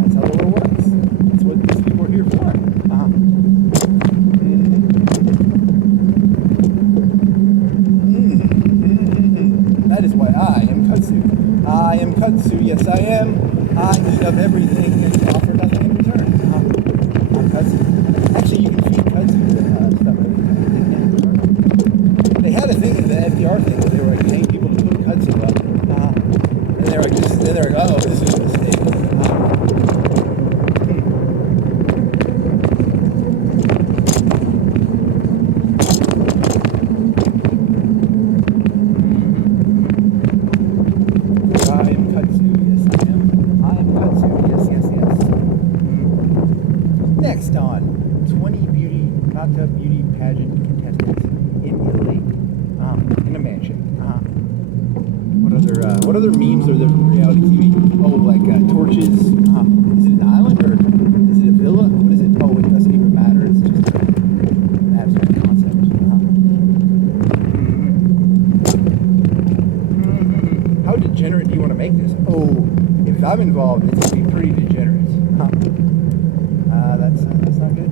That's how the world works. That's what these people are here for. That is why I am kudzu. I am kudzu. Yes, I am. I eat up everything and offer nothing in return. Kudzu. Actually, you can feed kudzu stuff. They had a thing in the FDR thing where they were like paying people to put kudzu up. And they're like, oh, this is a mistake. I am kudzu. Yes, I am. I am kudzu. Yes. Next on 20 knocked up beauty pageant contestants in Italy, in a mansion. What other memes are there from reality TV? Oh, like torches. Is it an island or is it a villa? What is it? Oh, it doesn't even matter. It's just an abstract concept. How degenerate do you want to make this? Oh, if I'm involved, it's going to be pretty degenerate. That's not good.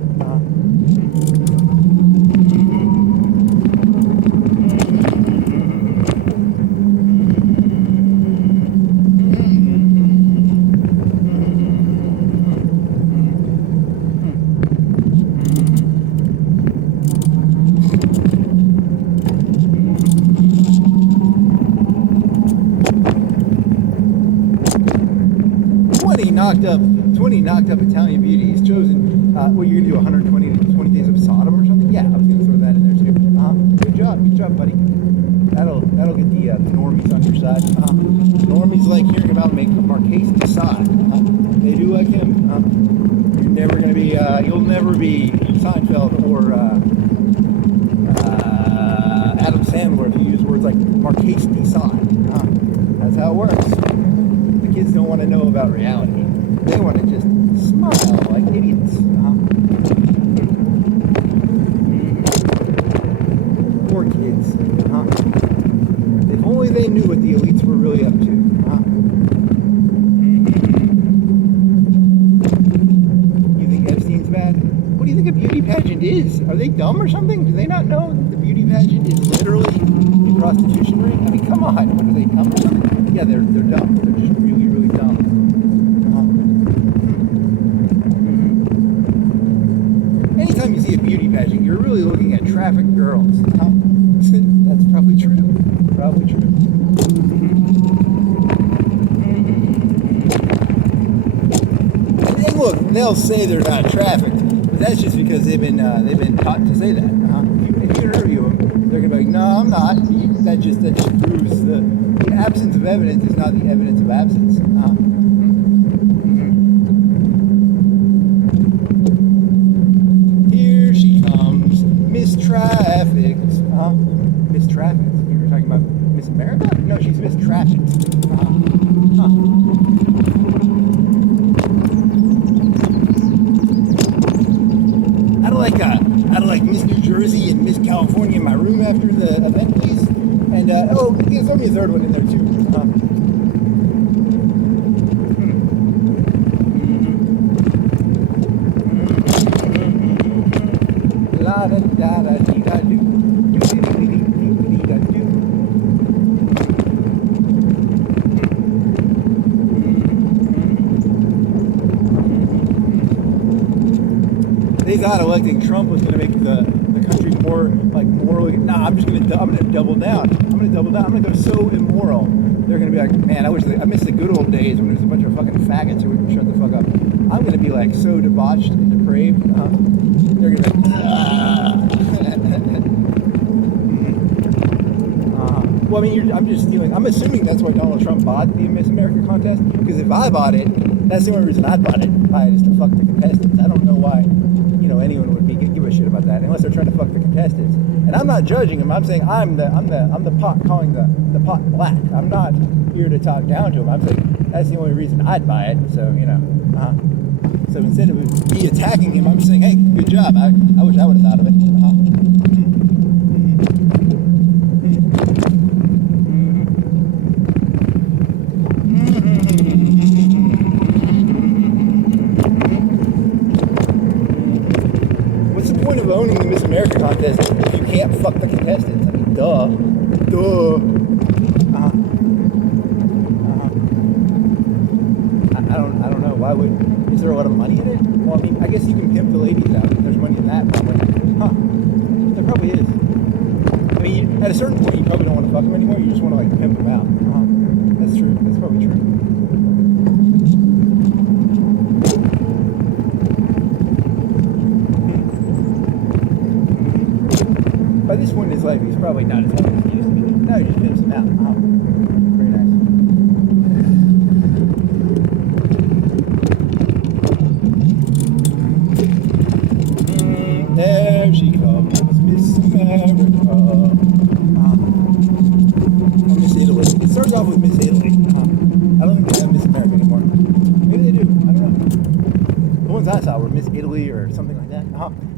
Knocked up Italian beauties chosen. What, you're gonna do 120 days of Sodom or something? Yeah, I was gonna throw that in there too. Good job, buddy. That'll get the normies on your side. Normies like hearing about Marquise de Sade. They do like him. You'll never be Seinfeld or Adam Sandler if you use words like Marquise de Sade. That's how it works. The kids don't want to know about reality. They want to just smile like idiots. Poor kids. If only they knew what the elites were really up to. You think Epstein's bad? What do you think a beauty pageant is? Are they dumb or something? Do they not know that the beauty pageant is literally a prostitution ring? I mean, come on. What are they, dumb or something? Yeah, they're dumb. They're just really, really dumb. Anytime you see a beauty pageant, you're really looking at trafficked girls. That's probably true. Probably true. And look, they'll say they're not trafficked, but that's just because they've been taught to say that. If you interview them, they're gonna be like, "No, I'm not." That just proves the absence of evidence is not the evidence of absence. Here she comes, Miss Trafficked. Miss Trafficked. You were talking about Miss America? No, she's Miss Trafficked. I'd like Miss New Jersey and Miss California in my room after the event, please. And throw me a third one in there too. La da da da dee da do. They thought electing Trump was going to make the country more like morally. Nah, I'm going to double down. I'm going to go so immoral. They're going to be like, man, I miss the good old days when there was a bunch of fucking faggots who would shut the fuck up. I'm going to be like so debauched and depraved. They're going to be like, well, I mean, I'm just stealing. I'm assuming that's why Donald Trump bought the Miss America contest. Because if I bought it, that's the only reason I'd bought it. Is to fuck the contestants. I don't know why. Anyone would give a shit about that unless they're trying to fuck the contestants. And I'm not judging them. I'm saying I'm the pot calling the pot black. I'm not here to talk down to them. I'm saying that's the only reason I'd buy it. So So instead of me attacking him, I'm saying, hey, good job. I wish I would have thought of it. Of owning the Miss America contest if you can't fuck the contestants. I mean, duh. I don't know. Why would? Is there a lot of money in it? Well, I mean, I guess you can pimp the ladies out. There's money in that, probably. There probably is. I mean, at a certain point, you probably don't want to fuck them anymore. You just want to like pimp them out. That's true. That's probably true. By this point in his life, he's probably not as healthy as he used to be. No, he just pimps him out. Very nice. There she comes, Miss America. Miss Italy. It starts off with Miss Italy. I don't think they have Miss America anymore. Maybe they do. I don't know. The ones I saw were Miss Italy or something like that.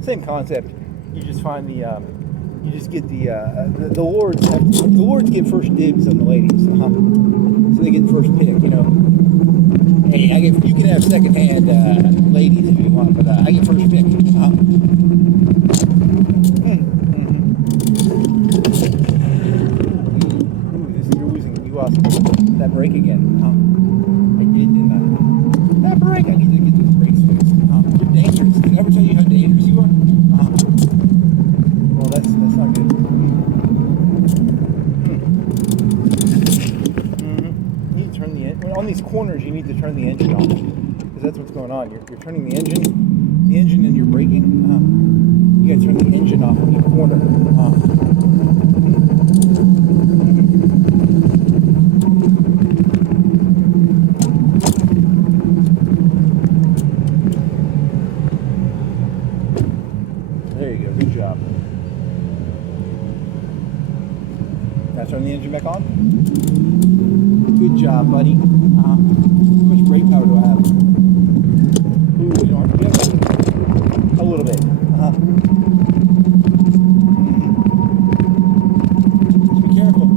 Same concept. You just find the... You just get the lords. The lords get first dibs on the ladies, so they get first pick. Hey, you can have second hand ladies if you want, but I get first pick. You lost that break again. I did, didn't I? That break. I need to get those brakes fixed. You're dangerous. Did I ever tell you how dangerous you are? Well, that's not good. You need to turn the engine. On these corners, you need to turn the engine off because that's what's going on. You're turning the engine, and you're braking. You got to turn the engine off in the corner. engine back on. Good job, buddy. How much brake power do I have? Ooh, you know, a little bit. Just be careful.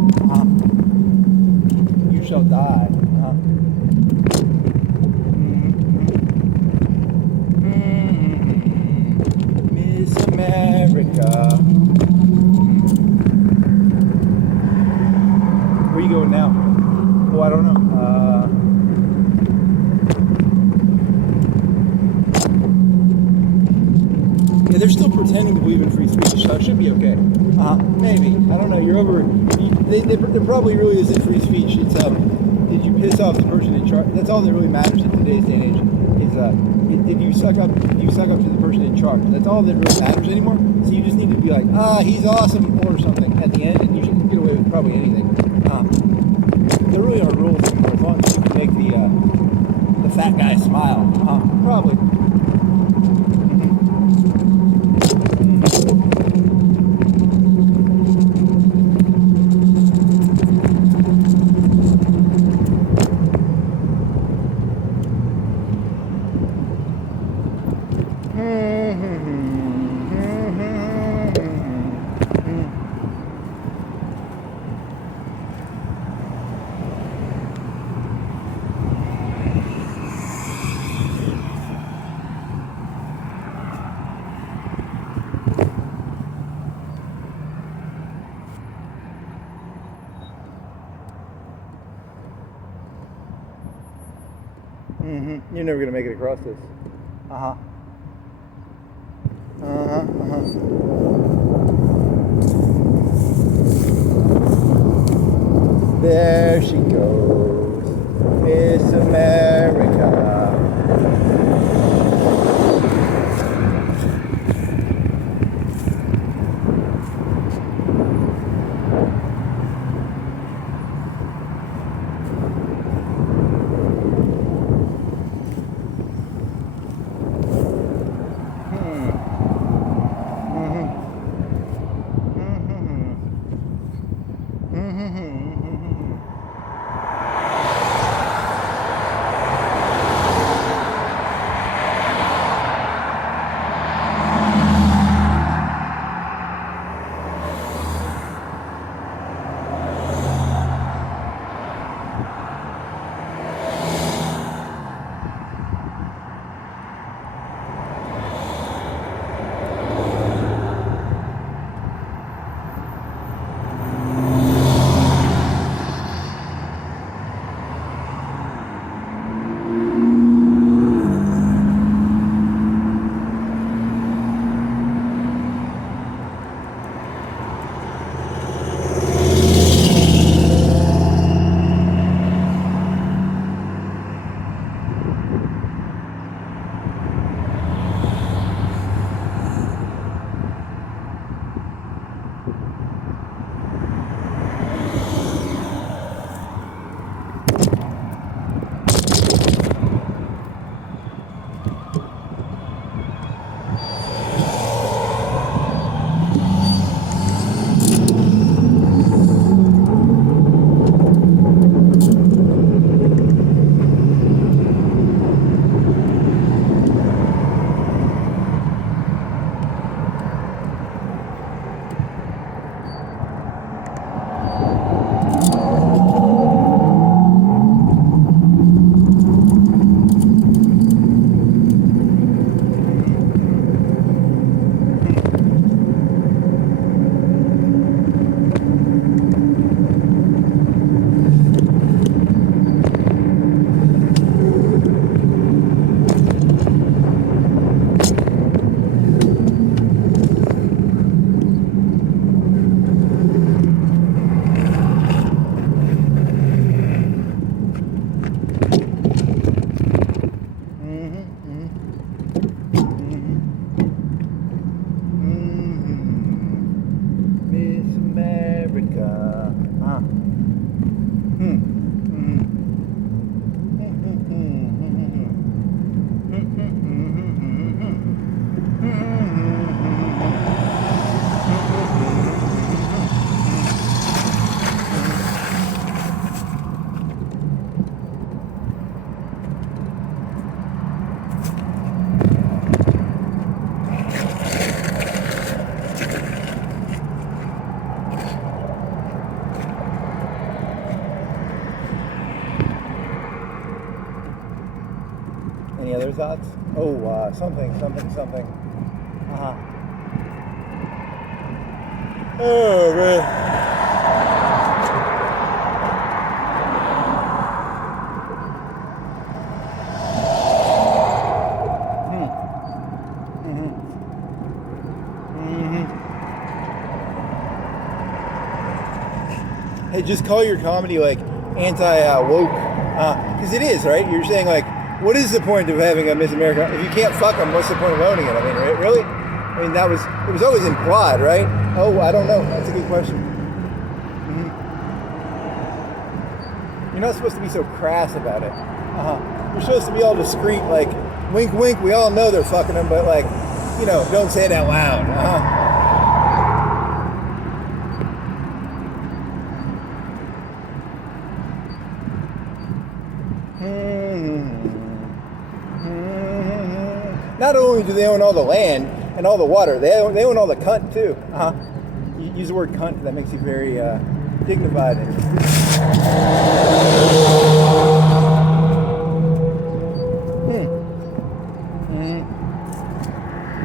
You shall die. Miss America. Where are you going now? Oh, I don't know. Yeah, they're still pretending to believe in free speech, so it should be okay. Maybe. I don't know. You're over. There probably really isn't free speech. It's did you piss off the person in charge? That's all that really matters in today's day and age. Is did you suck up? Did you suck up to the person in charge? That's all that really matters anymore. So you just need to be like, he's awesome or something at the end, and you should get away with probably anything. There really aren't rules anymore as long as you can make the fat guy smile. Probably. You're never gonna make it across this. There she goes, Miss America. thoughts? Oh, something. Oh, man. Hey, just call your comedy like anti-woke, because it is, right? You're saying like, what is the point of having a Miss America? If you can't fuck them, what's the point of owning it? I mean, really? I mean, it was always implied, right? Oh, I don't know. That's a good question. You're not supposed to be so crass about it. You're supposed to be all discreet, like, wink, wink, we all know they're fucking them, but like, you know, don't say it out loud. Not only do they own all the land and all the water, they own all the cunt too. You use the word cunt, that makes you very dignified.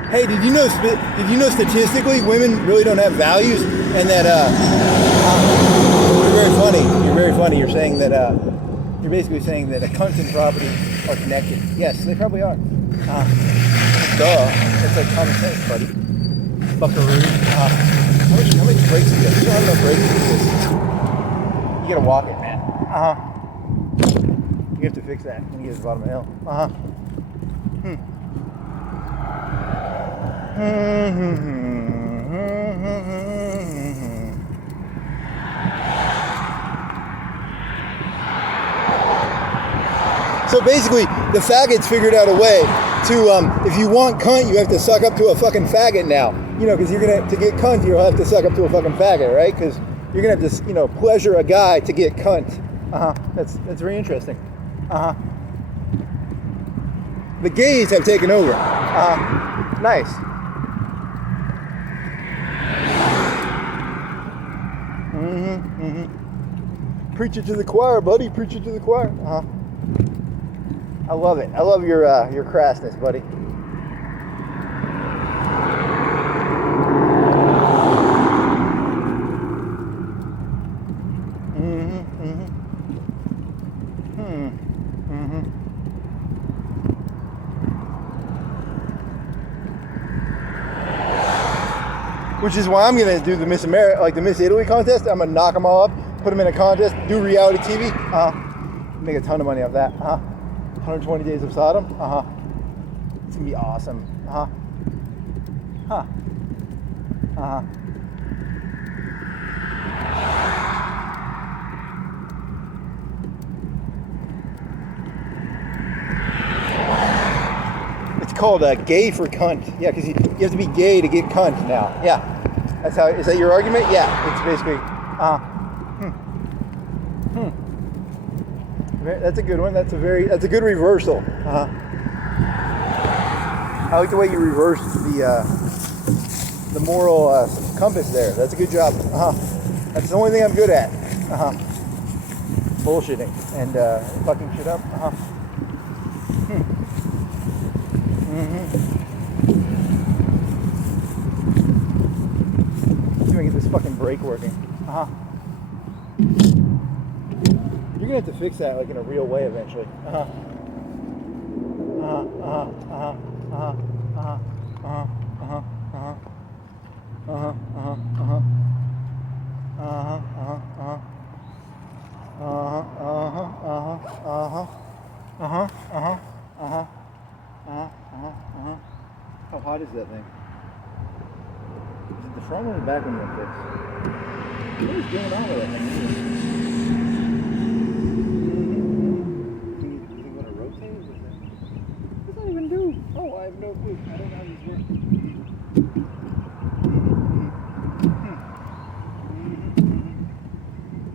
Hey, did you know statistically women really don't have values, and that you're very funny. You're saying that you're basically saying that a cunt and property are connected. Yes, they probably are. Duh. That's like common sense, buddy. Buckaroo. How many brakes do you have? You don't have enough brakes to do this. You gotta walk it, man. You have to fix that when you get to the bottom of the hill. So basically, the faggots figured out a way to, if you want cunt, you have to suck up to a fucking faggot now. You know, because to get cunt, you'll have to suck up to a fucking faggot, right? Because you're gonna have to, you know, pleasure a guy to get cunt. That's very interesting. The gays have taken over. Nice. Preach it to the choir, buddy. Preach it to the choir. I love it. I love your crassness, buddy. Which is why I'm gonna do the Miss America, like the Miss Italy contest. I'm gonna knock them all up, put them in a contest, do reality TV. Make a ton of money off that. 120 Days of Sodom. It's gonna be awesome. It's called gay for cunt. Yeah, because you have to be gay to get cunt now. Yeah, that's how. Is that your argument? Yeah, it's basically. That's a good one. That's a good reversal. I like the way you reversed the moral compass there. That's a good job. That's the only thing I'm good at. Bullshitting and fucking shit up. Let's see if I can get this fucking brake working. You're gonna have to fix that like in a real way eventually. How hot is that thing? Is it the front or the back one you want to fix? What is going on with that thing? Oh, I have no clue. I don't know how these work.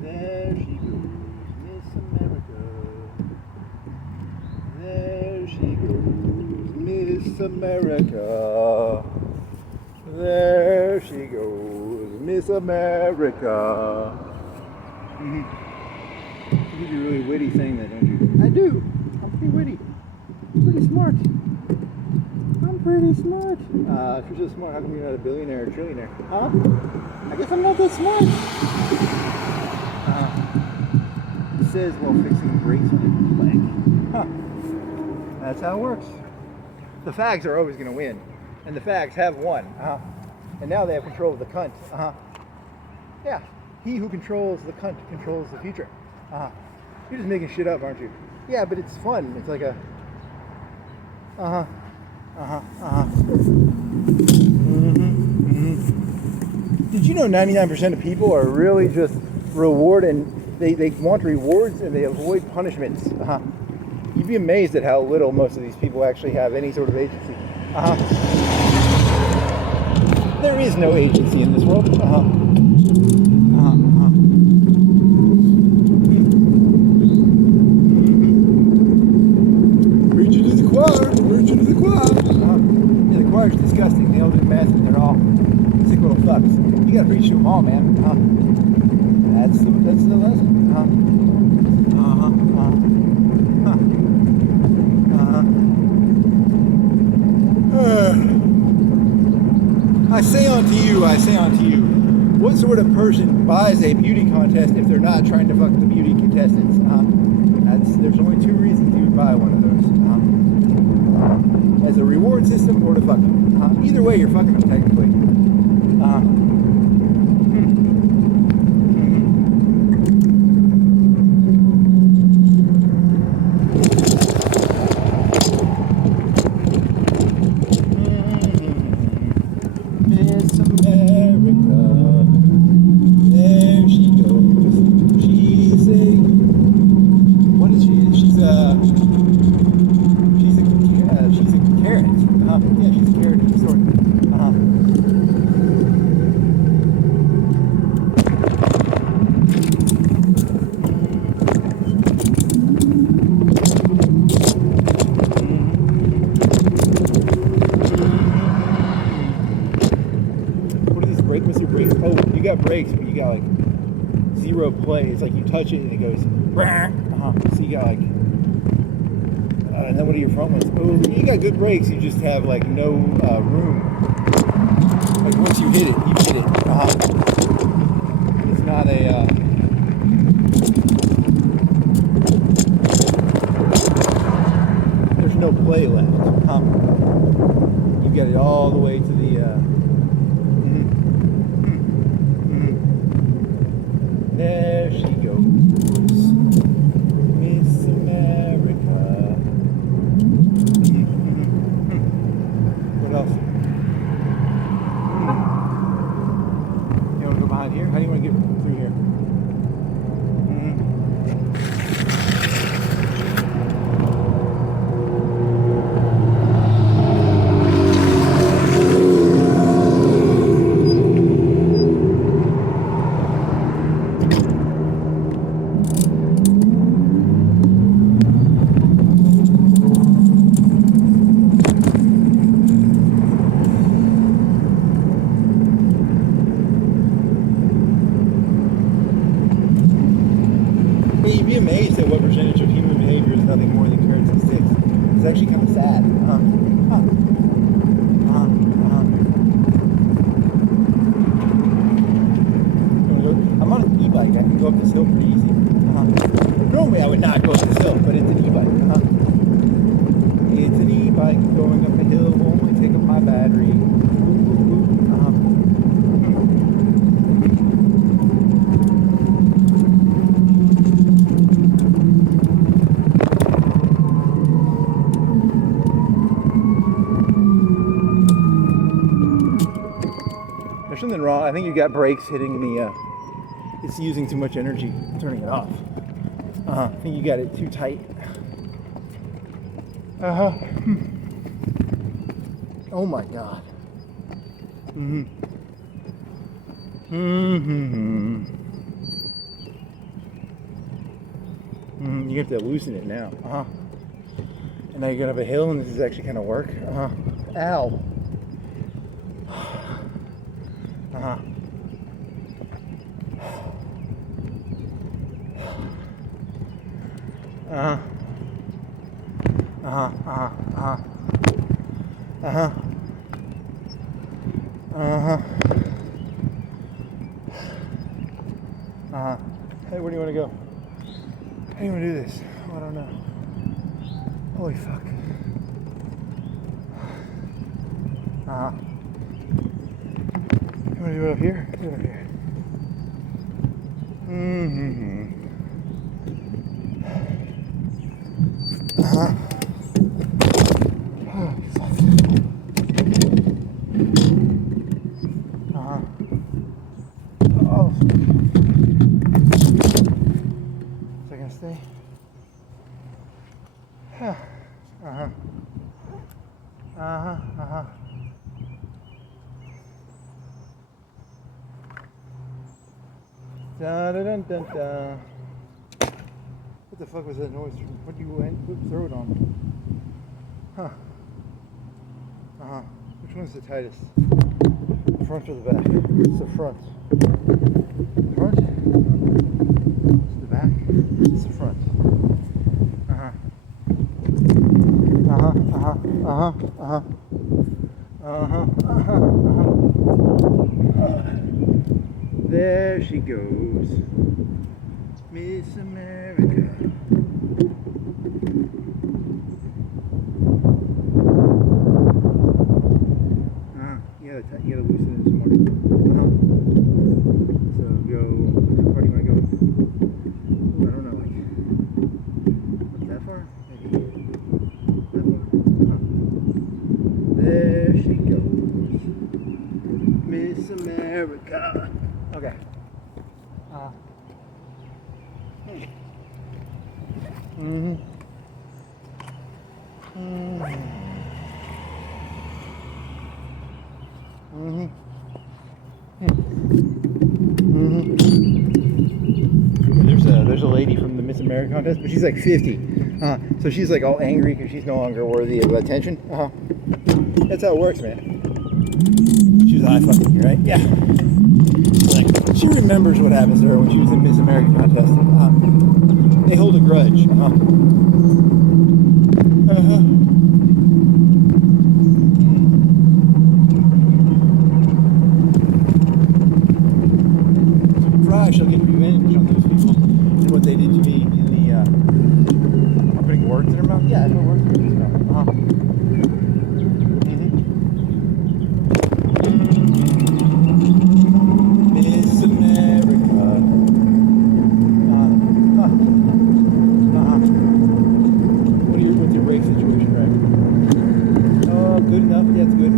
There she goes, Miss America. There she goes, Miss America. There she goes, Miss America. You do a really witty thing there, don't you? I do. I'm pretty witty. Pretty smart. I'm pretty smart. If you're so smart, how come you're not a billionaire or trillionaire? Huh? I guess I'm not that smart. It says while fixing brakes on a leg. Huh. That's how it works. The fags are always going to win. And the fags have won. And now they have control of the cunt. Yeah. He who controls the cunt controls the future. You're just making shit up, aren't you? Yeah, but it's fun. It's like a... Did you know 99% of people are really just reward and they want rewards and they avoid punishments? You'd be amazed at how little most of these people actually have any sort of agency. There is no agency in this world. Preaching to the choir, preaching to the choir. Yeah, the choir's disgusting. They all do math and they're all sick little fucks. You gotta preach to them all, man. That's the lesson. I say unto you, what sort of person buys a beauty contest if they're not trying to fuck the beauty contestants? There's only two reasons you would buy one of those. As a reward system or to fuck them. Either way, you're fucking them technically. Brakes, but you got like zero play. It's like you touch it and it goes so you got like and then what are your front ones? Oh, you got good brakes, you just have like no room. Like once you hit it, you hit it. It's not a there's no play left. You got it all the way to the there she goes, Miss America. What else? You want to go behind here? How do you want to get through here? You'd be amazed at what percentage of human behavior is nothing more than carrots and sticks. It's actually kind of sad. I'm on an e-bike. I can go up this hill pretty easy. Normally I would not go up this hill, but it's an e-bike. It's an e-bike going up a hill, will only take up my battery. There's something wrong. I think you got brakes hitting the, it's using too much energy turning it off. I think you got it too tight. Oh my God. You have to loosen it now. And now you're gonna have a hill, and this is actually gonna work. Ow. Uh-huh, uh-huh, uh-huh. Uh-huh. Uh-huh. Uh-huh. Hey, where do you want to go? How do you want to do this? Oh, I don't know. Holy fuck. Uh-huh. You want to do it up here? Do it up here. Mm-hmm. Uh-huh. Oh, fuck. Uh-huh. Oh. Is that gonna stay? Huh. Uh-huh. Uh-huh. Uh-huh. Dun dun dun dun dun. What the fuck was that noise? What do you throw it on? Huh. Uh-huh. Which one's the tightest? The front or the back? It's the front. Front? It's the back? It's the front. Uh-huh. Uh-huh. Uh-huh. Uh-huh. Uh-huh. Uh-huh. Uh-huh. There she goes. Miss America. You gotta loosen it some more. So go. How far do you want to go? Ooh, I don't know. Like that far? Maybe that far. There she goes. Miss America. Okay. Mm-hmm. Mm-hmm. Mm-hmm. Mm-hmm. Yeah, there's a lady from the Miss America contest, but she's like 50. So she's like all angry because she's no longer worthy of attention. That's how it works, man. She was high fucking you, right? Yeah. Like, she remembers what happens to her when she was in Miss America contest. They hold a grudge. She'll get revenge on those people and what they did to me in the I'm putting words in her mouth. Yeah, I put words in her mouth. Miss America. What's your race situation, right? Oh, good enough. Yeah, it's good.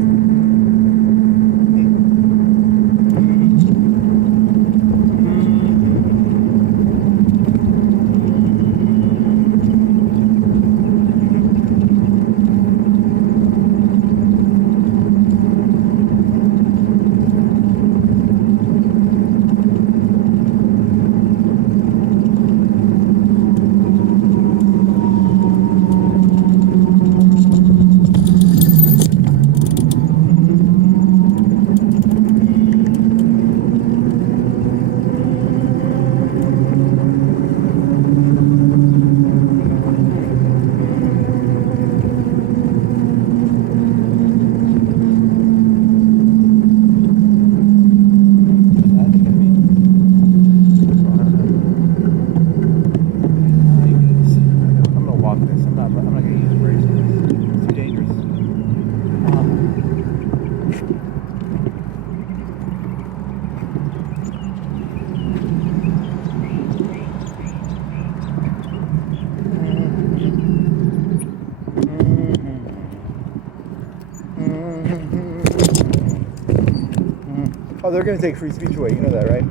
Oh, they're going to take free speech away. You know that, right?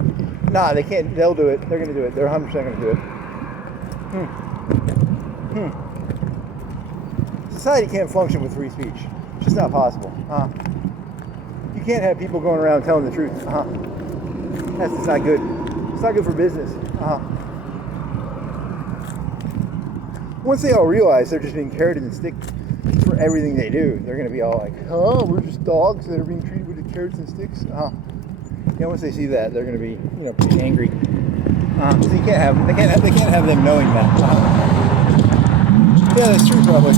Nah, they can't. They'll do it. They're going to do it. They're 100% going to do it. Society can't function with free speech. It's just not possible. You can't have people going around telling the truth. That's just not good. It's not good for business. Once they all realize they're just being carroted and stick for everything they do, they're going to be all like, "Oh, we're just dogs that are being treated with the carrots and sticks." Yeah, once they see that, they're going to be, pretty angry. So you can't have them knowing that. Yeah, that's true, probably.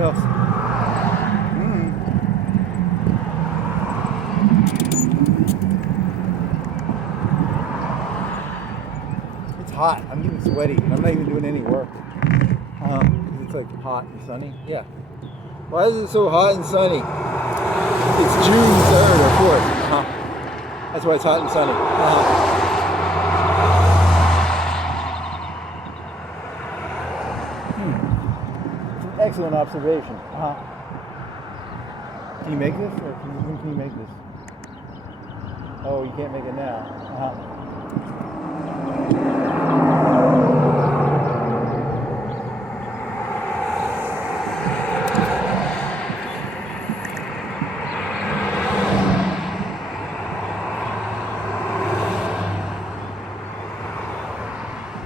What else? It's hot. I'm getting sweaty. I'm not even doing any work. It's like hot and sunny. Yeah. Why is it so hot and sunny? It's June 3rd or 4th. That's why it's hot and sunny. Excellent observation. Can you make this? Or can you make this? Oh, you can't make it now.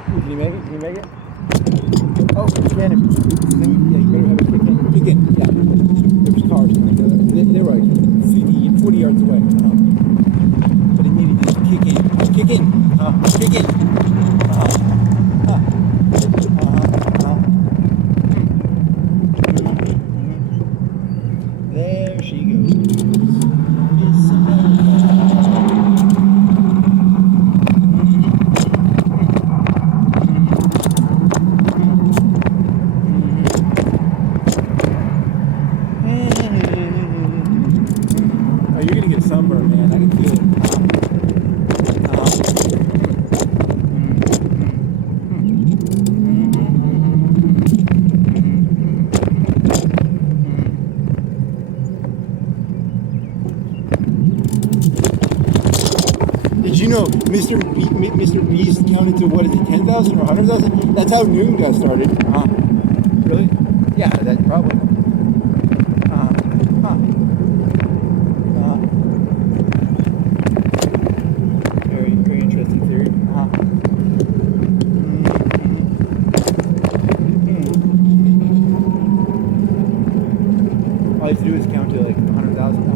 Can you make it? Can you make it? Oh, you can. Yeah, you better have it kick in. Kick in. Yeah. There's cars. They're right. 40 yards away. But it needed to kick in. Kick in. Kick in. There she goes. You're gonna get sunburned, man. I can feel it. Did you know Mr. Beast counted to, what is it, 10,000 or 100,000? That's how noon got started. Really? Yeah, that's probably. Very interesting theory. All you have to do is count to like 100,000. You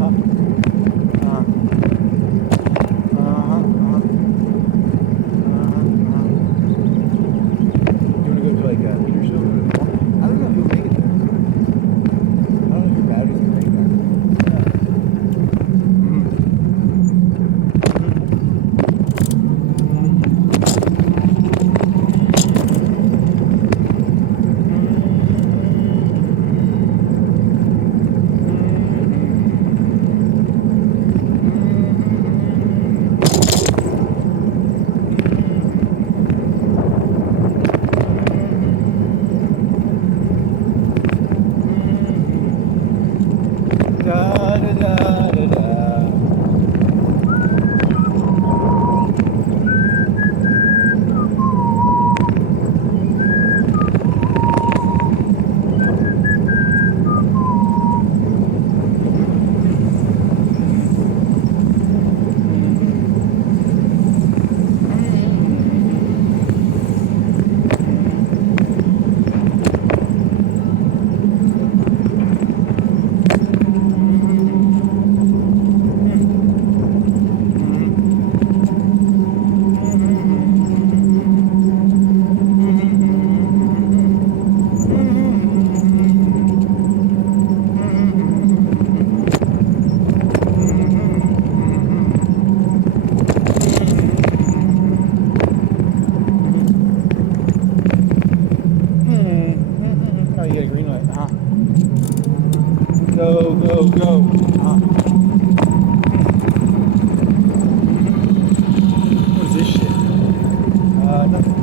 want to go to like a meter show? I don't know if you'll make it there. I don't know if your batteries can make that. Go, go, go. What is this shit? Nothing.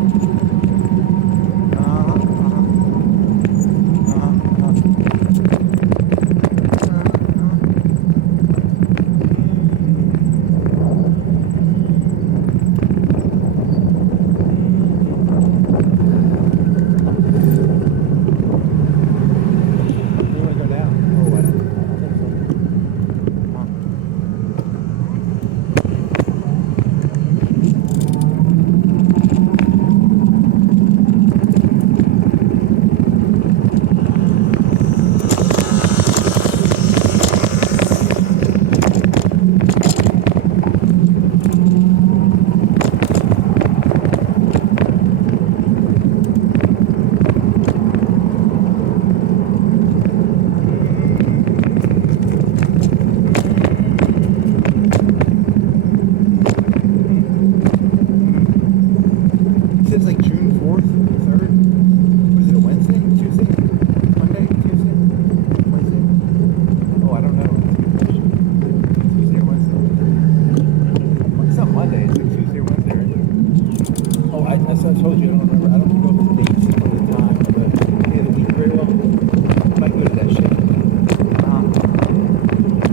that shit.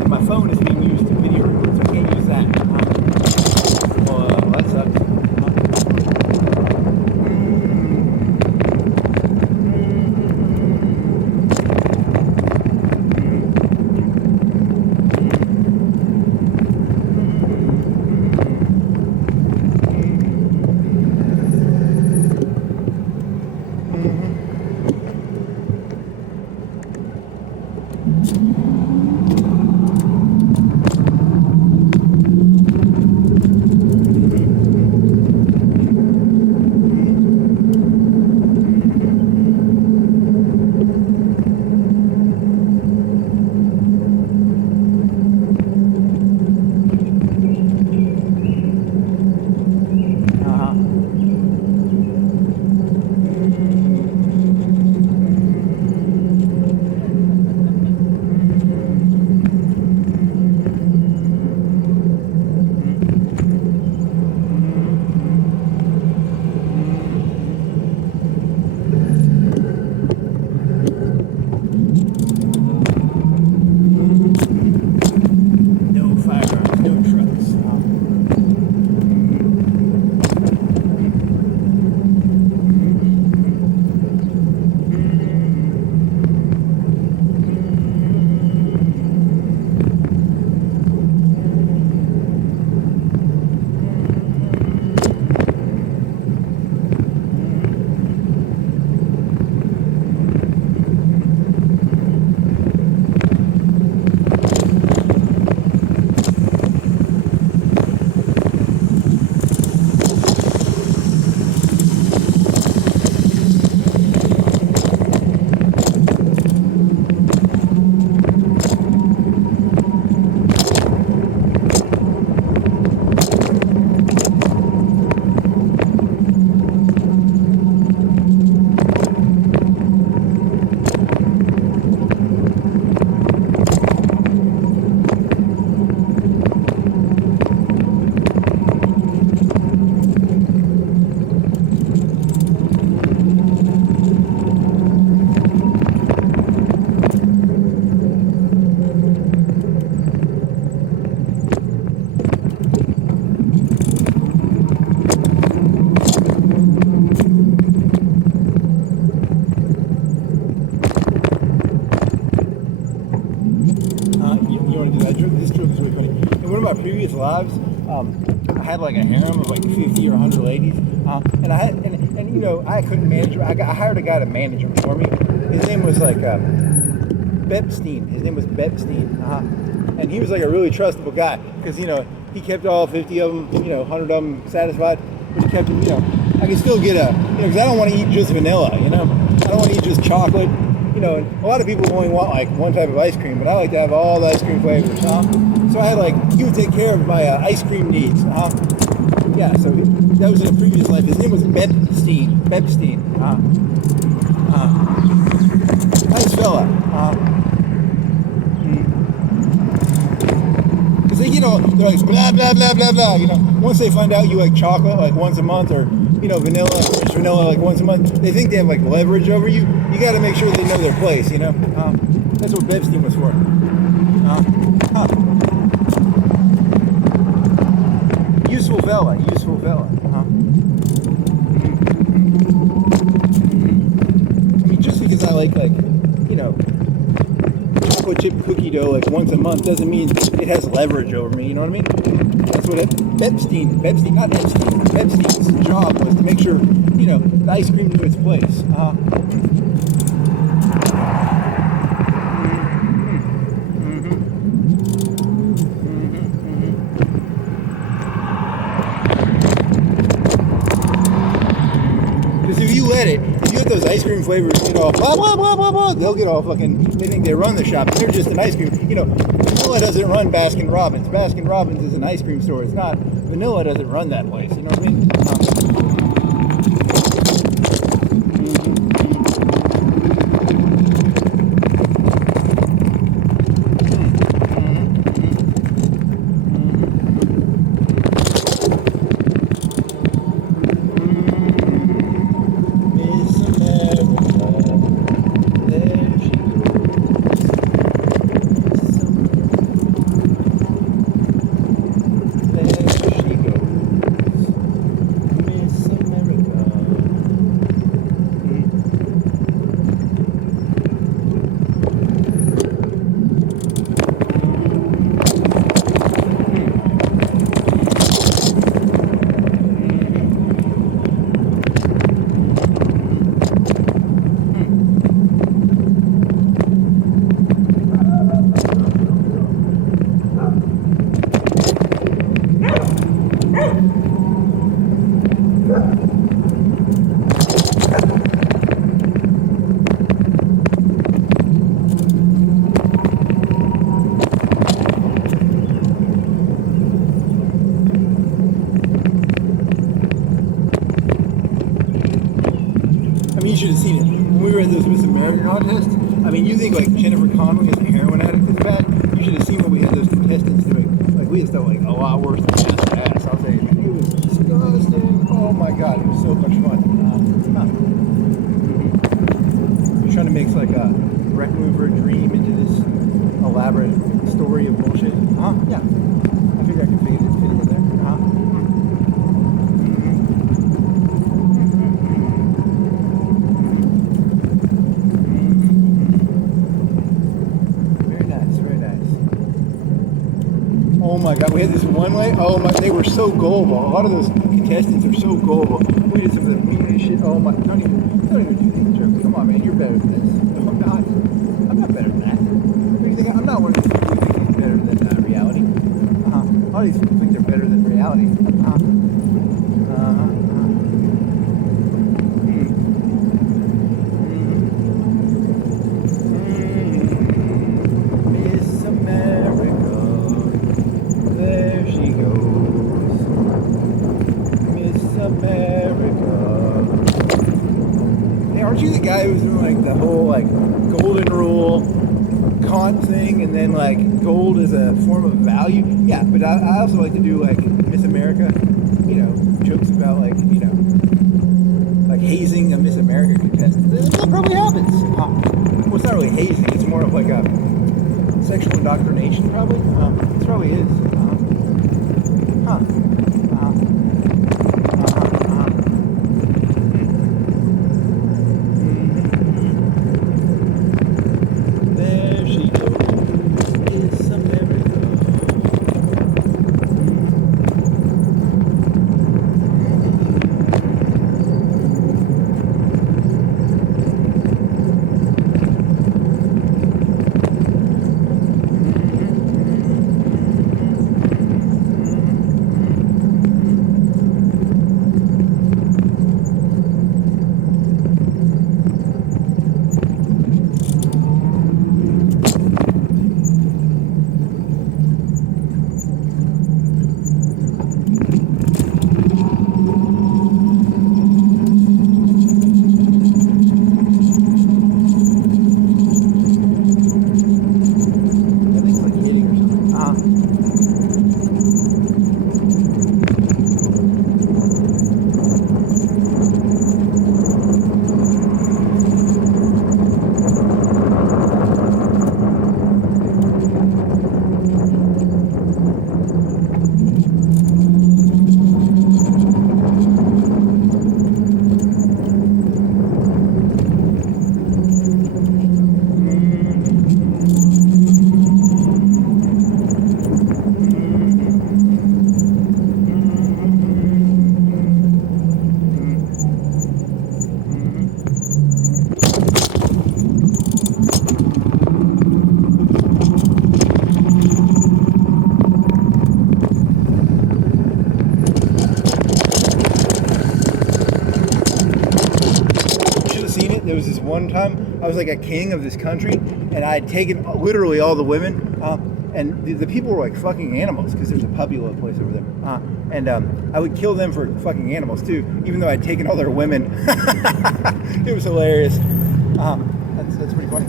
And my phone is being used to video record, so I can't use that. Well, that sucks. Previous lives, I had like a harem of like 50 or 100 ladies, and I had, and you know, I couldn't manage. I hired a guy to manage them for me. His name was like Bepstein. His name was Bepstein, and he was like a really trustable guy because you know he kept all 50 of them, you know, 100 of them satisfied, but he kept them, you know. I can still get a, you know, because I don't want to eat just vanilla, you know. I don't want to eat just chocolate, you know. And a lot of people only want like one type of ice cream, but I like to have all the ice cream flavors, So I had like, he would take care of my ice cream needs, Yeah, so that was in a previous life. His name was Bepstein. Nice fella. Because they, you know, they're like blah, blah, blah, blah, blah, you know. Once they find out you like chocolate like once a month or, you know, vanilla like once a month, they think they have like leverage over you. You got to make sure they know their place, you know. That's what Bepstein was for. Useful fella. I mean, just because I like, you know, chocolate chip cookie dough like once a month doesn't mean it has leverage over me, you know what I mean? That's what Bepstein's job was, to make sure, you know, the ice cream knew its place. If you let those ice cream flavors get all blah, blah, blah, blah, blah, they'll get all fucking, they think they run the shop. They're just an ice cream. You know, vanilla doesn't run Baskin Robbins. Baskin Robbins is an ice cream store. It's not, vanilla doesn't run that place. You know what I mean? America contest. I mean, you think like Jennifer Connelly is a heroin addict is bad? You should have seen what we had those contestants doing. Like we had stuff like a lot worse than ass. I'll tell you, man, it was disgusting. Oh my god, it was so much fun. You're trying to mix like a wreck mover dream into this elaborate story of bullshit. Yeah. I figure I can fit it in there. Oh my god, we had this one lady. Oh my, they were so gullible. A lot of those contestants are so gullible. We did some of the meanest shit. Oh my, don't even do these jokes. Come on, man, you're better than this. No, I'm not. I'm not better than that. What do you think? I'm not one of these people who think he's better than reality. A lot of these people think they're better than reality. Miss America. There she goes, Miss America. Hey, aren't you the guy who's doing like the whole like golden rule Kant thing, and then like gold is a form of value? Yeah, but I also like to do like Miss America, you know, jokes about like, you know, like hazing a Miss America contestant. That probably happens. Well, it's not really hazing. It's more of like a sexual indoctrination, probably. It probably is. There she goes, Miss America. There was this one time I was like a king of this country, and I had taken literally all the women, and the people were like fucking animals because there's a puppy love place over there, and I would kill them for fucking animals too, even though I'd taken all their women. It was hilarious. That's pretty funny.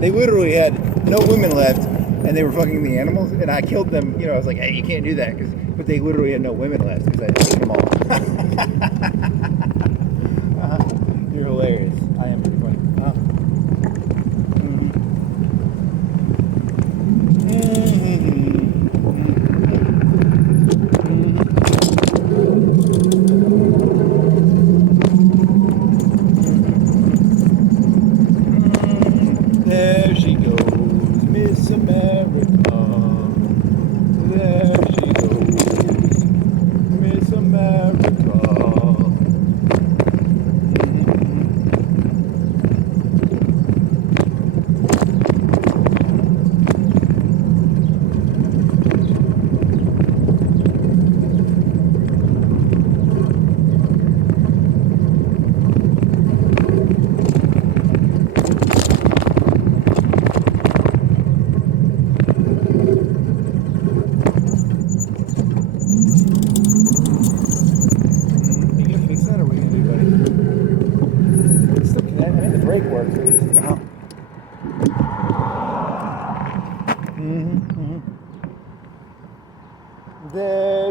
They literally had no women left, and they were fucking the animals, and I killed them. You know, I was like, hey, you can't do that, but they literally had no women left because I had taken them all. You're hilarious. I am pretty funny. There she goes, Miss America. There she goes, Miss America.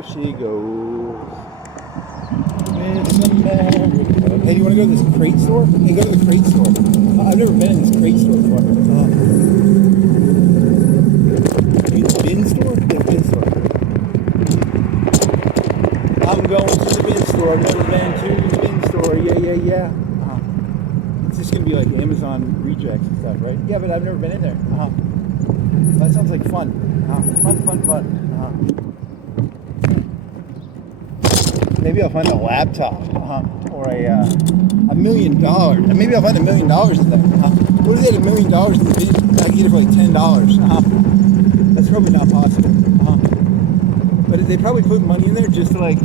she goes. Miss America. Hey, do you want to go to this crate store? Hey, go to the crate store. I've never been in this crate store before. Bin store? Yeah, bin store. I'm going to the bin store. I've never been to the bin store. Yeah. It's just going to be like Amazon rejects and stuff, right? Yeah, but I've never been in there. That sounds like fun. Fun. Maybe I'll find a laptop or $1 million. Maybe I'll find $1 million in there. What if they had $1 million in the bin? I could get it for like $10. That's probably not possible. But they probably put money in there just to like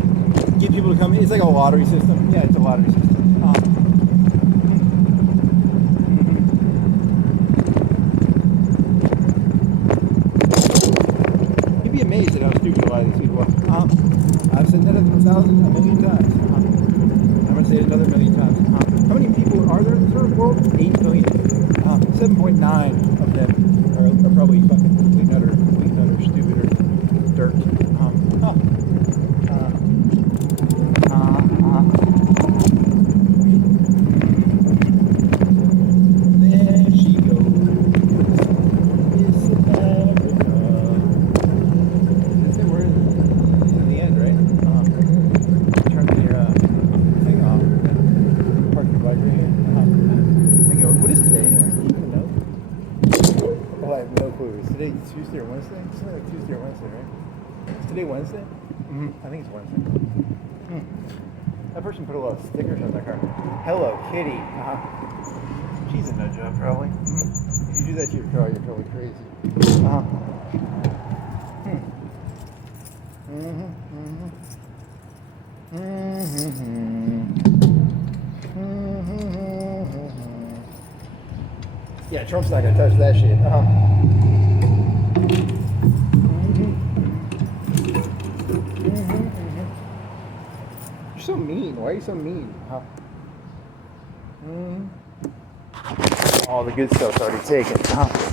get people to come in. It's like a lottery system. Yeah, it's a lottery system. You'd be amazed at how stupid a lot of these people are. I've said that a million times. I'm going to say it another million times. How many people are there in the surf world? 8 million. 7.9 of them are probably fucking complete utter stupid or dirt. There she goes. Miss America. Is it where it's in the end, right? Turn the thing off. Park the bike right here. What is today anyway? Do you even know? Oh, I have no clue. Is today Tuesday or Wednesday? It's something like Tuesday or Wednesday, right? Is today Wednesday? I think it's Wednesday. That person put a lot of stickers on their car. Hello Kitty. She's a nut job probably. If you do that to your car, you're probably crazy. Yeah, Trump's not gonna touch that shit. You're so mean. Why are you so mean? All the good stuff's already taken.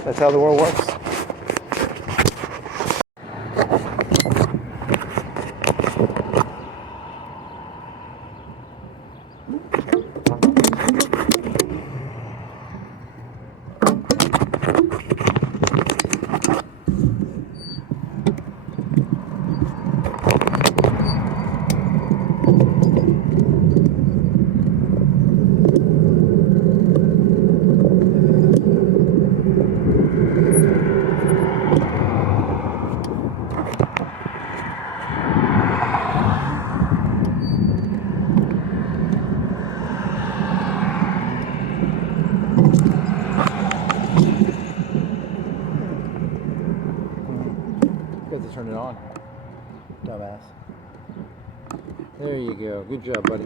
That's how the world works. Turn it on, dumbass. There you go. Good job, buddy.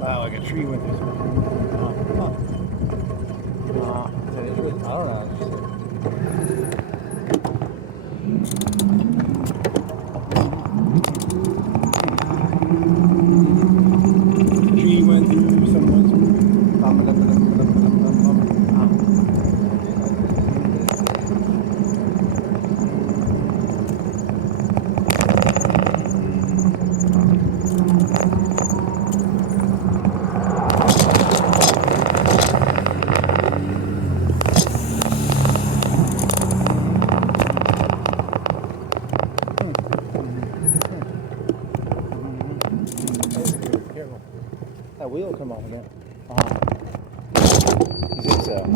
Wow, like a tree went through something. Is that Israel? I don't know. Tree went through someone's. That wheel will come off again. You think so?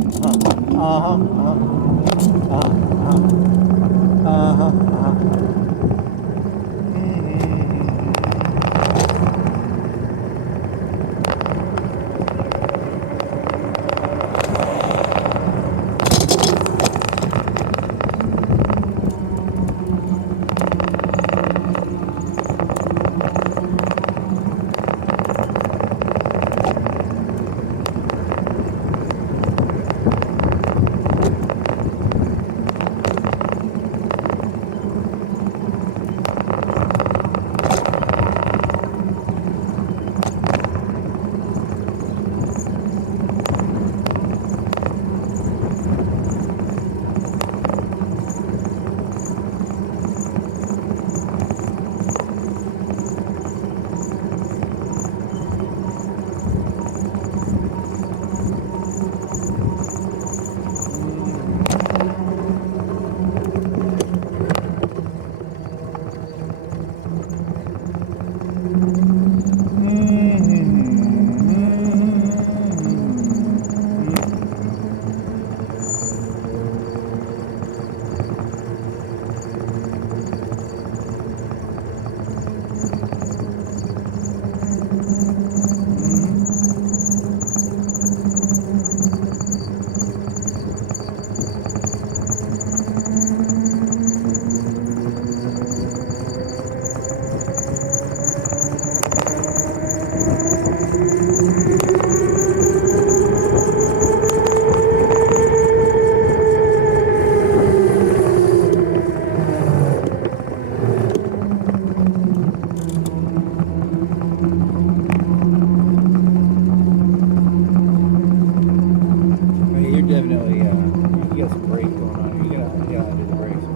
Definitely, you got some brake going on. You gotta do the brakes.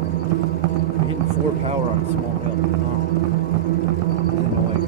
You're hitting 4 power on a small hill. That's annoying.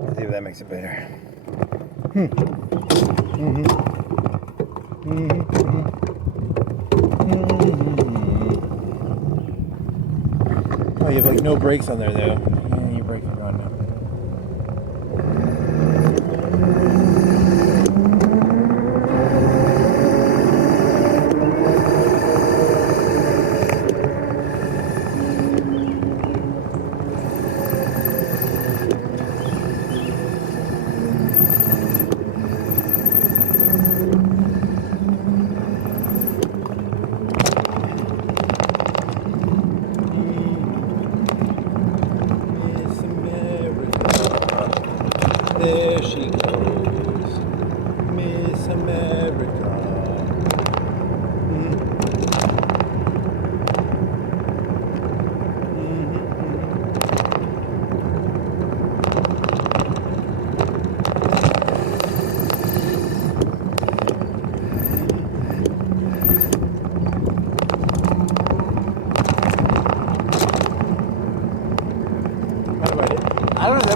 Let's see if that makes it better. Oh, you have like no brakes on there though. Yeah, your brakes are gone now. There she goes, Miss America.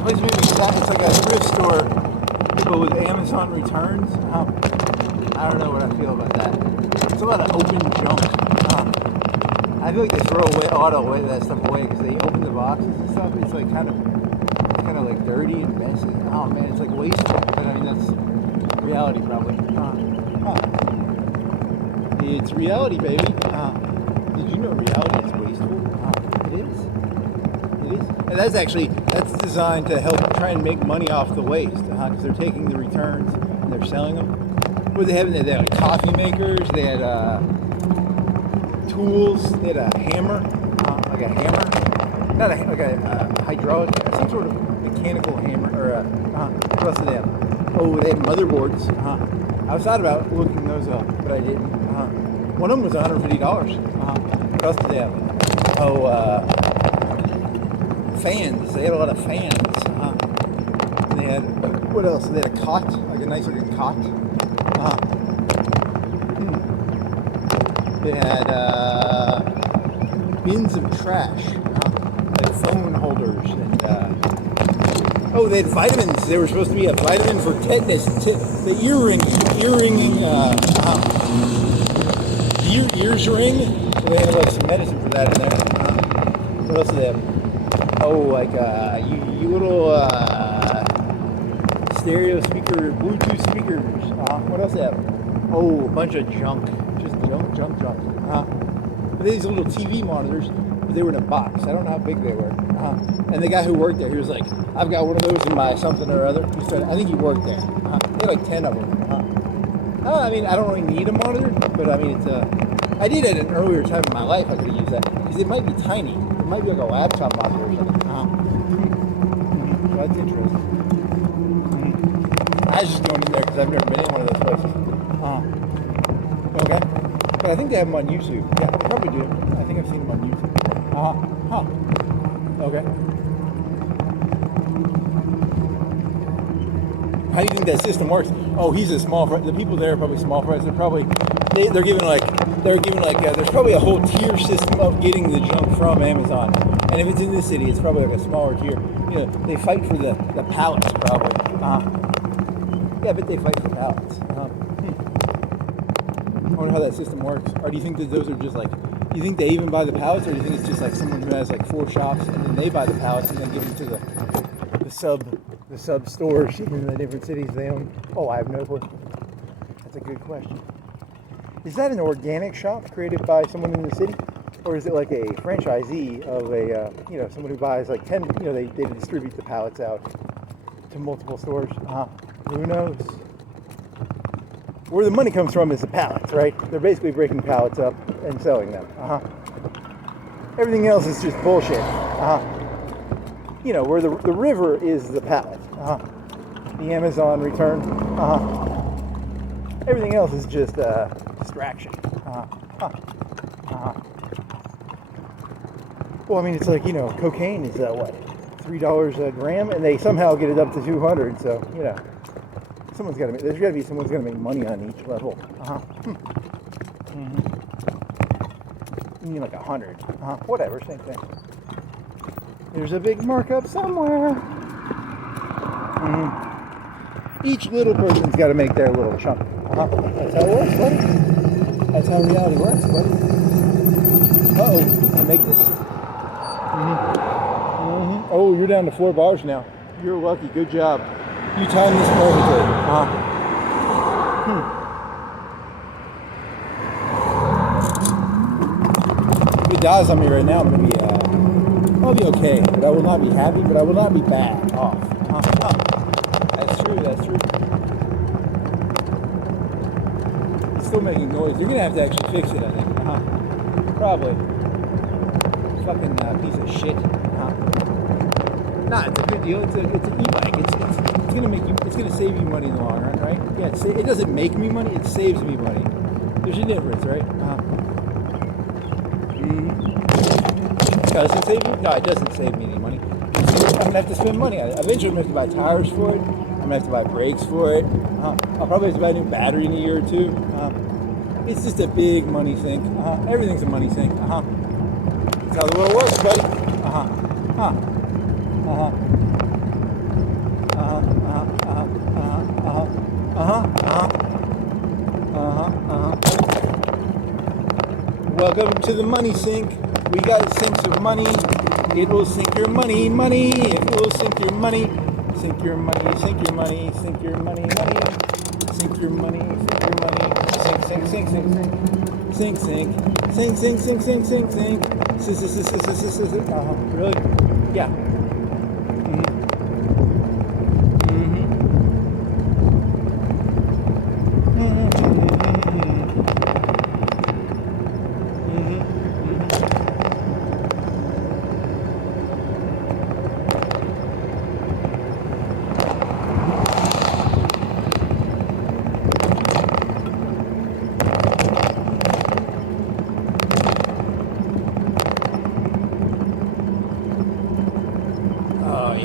place made me exact. It's like a thrift store, but with Amazon returns. I don't know what I feel about that. It's a lot of open junk. I feel like they throw away that stuff away because they open the boxes and stuff. It's like kind of like dirty and messy. Oh man, it's like wasteful. But I mean that's reality probably. It's reality, baby. Did you know reality is wasteful? It is. And that's designed to help try and make money off the waste, because they're taking the returns and they're selling them. What they had? They had coffee makers. They had tools. They had a hammer, like a hammer, not like a hydraulic, some sort of mechanical hammer, or what else did they have? Oh, they had motherboards. I was thought about looking those up, but I didn't. One of them was $150. What else did they have? Oh, fans. They had a lot of fans. And they had, what else? They had a cot, like a nice looking cot. They had bins of trash, like phone holders, and they had vitamins. There was supposed to be a vitamin for tetanus, the earringing, ears ring. So they had like some medicine for that in there. What else do they have? Oh, like you little stereo speaker, Bluetooth speakers. What else do they have? Oh, a bunch of junk. Just junk. These little TV monitors, but they were in a box. I don't know how big they were. And the guy who worked there, he was like, I've got one of those in my something or other. He said, I think he worked there. They had like 10 of them. I mean, I don't really need a monitor, but I mean, I did at an earlier time in my life, I could have used that. Because it might be tiny. It might be like a laptop monitor or something. That's interesting. I was just going in there because I've never been in one of those places. Okay. But I think they have them on YouTube. Yeah, they probably do. I think I've seen them on YouTube. Okay. How do you think that system works? Oh, he's a small fry. The people there are probably small fries. They're giving like there's probably a whole tier system of getting the junk from Amazon. And if it's in this city, it's probably like a smaller tier. You know, they fight for the pallets probably. Yeah, but they fight for pallets. I wonder how that system works. Or do you think that those are just like, do you think they even buy the pallets, or do you think it's just like someone who has like 4 shops and then they buy the pallets and then give them to the sub stores in the different cities they own? Oh, I have no clue. That's a good question. Is that an organic shop created by someone in the city? Or is it like a franchisee of a, someone who buys like 10, they distribute the pallets out to multiple stores? Who knows? Where the money comes from is the pallets, right? They're basically breaking pallets up and selling them. Everything else is just bullshit. Where the river is the pallet. The Amazon return. Everything else is just distraction. Well, I mean, it's like, cocaine is what? $3 a gram, and they somehow get it up to 200. So, someone's got to make money on each level. You mean like 100? Whatever, same thing. There's a big markup somewhere. Each little person's got to make their little chunk. That's how it works, buddy. That's how reality works, buddy. Uh-oh, I make this. Oh, you're down to 4 bars now. You're lucky. Good job. You timed this perfectly. If it dies on me right now, I'll be okay. But I will not be happy, but I will not be bad off. That's true. It's still making noise. You're going to have to actually fix it, I think. Probably. Fucking piece of shit. Nah, it's a good deal. It's an e-bike. It's gonna save you money in the long run, right? Yeah, it doesn't make me money. It saves me money. There's a difference, right? Does it save you? No, it doesn't save me any money. I'm gonna have to spend money on it. Eventually, I'm gonna have to buy tires for it. I'm gonna have to buy brakes for it. I'll probably have to buy a new battery in a year or two. It's just a big money sink. Everything's a money sink. That's how the world works, buddy. Welcome to the money sink. We got sinks of money. It will sink your money, money. It will sink your money. Sink your money, sink your money, sink your money, money. Sink your money, sink your money. Sink, sink, sink, sink, sink. Sink, sink. Sink, sink, sink, sink, sink, sink. Really? Yeah.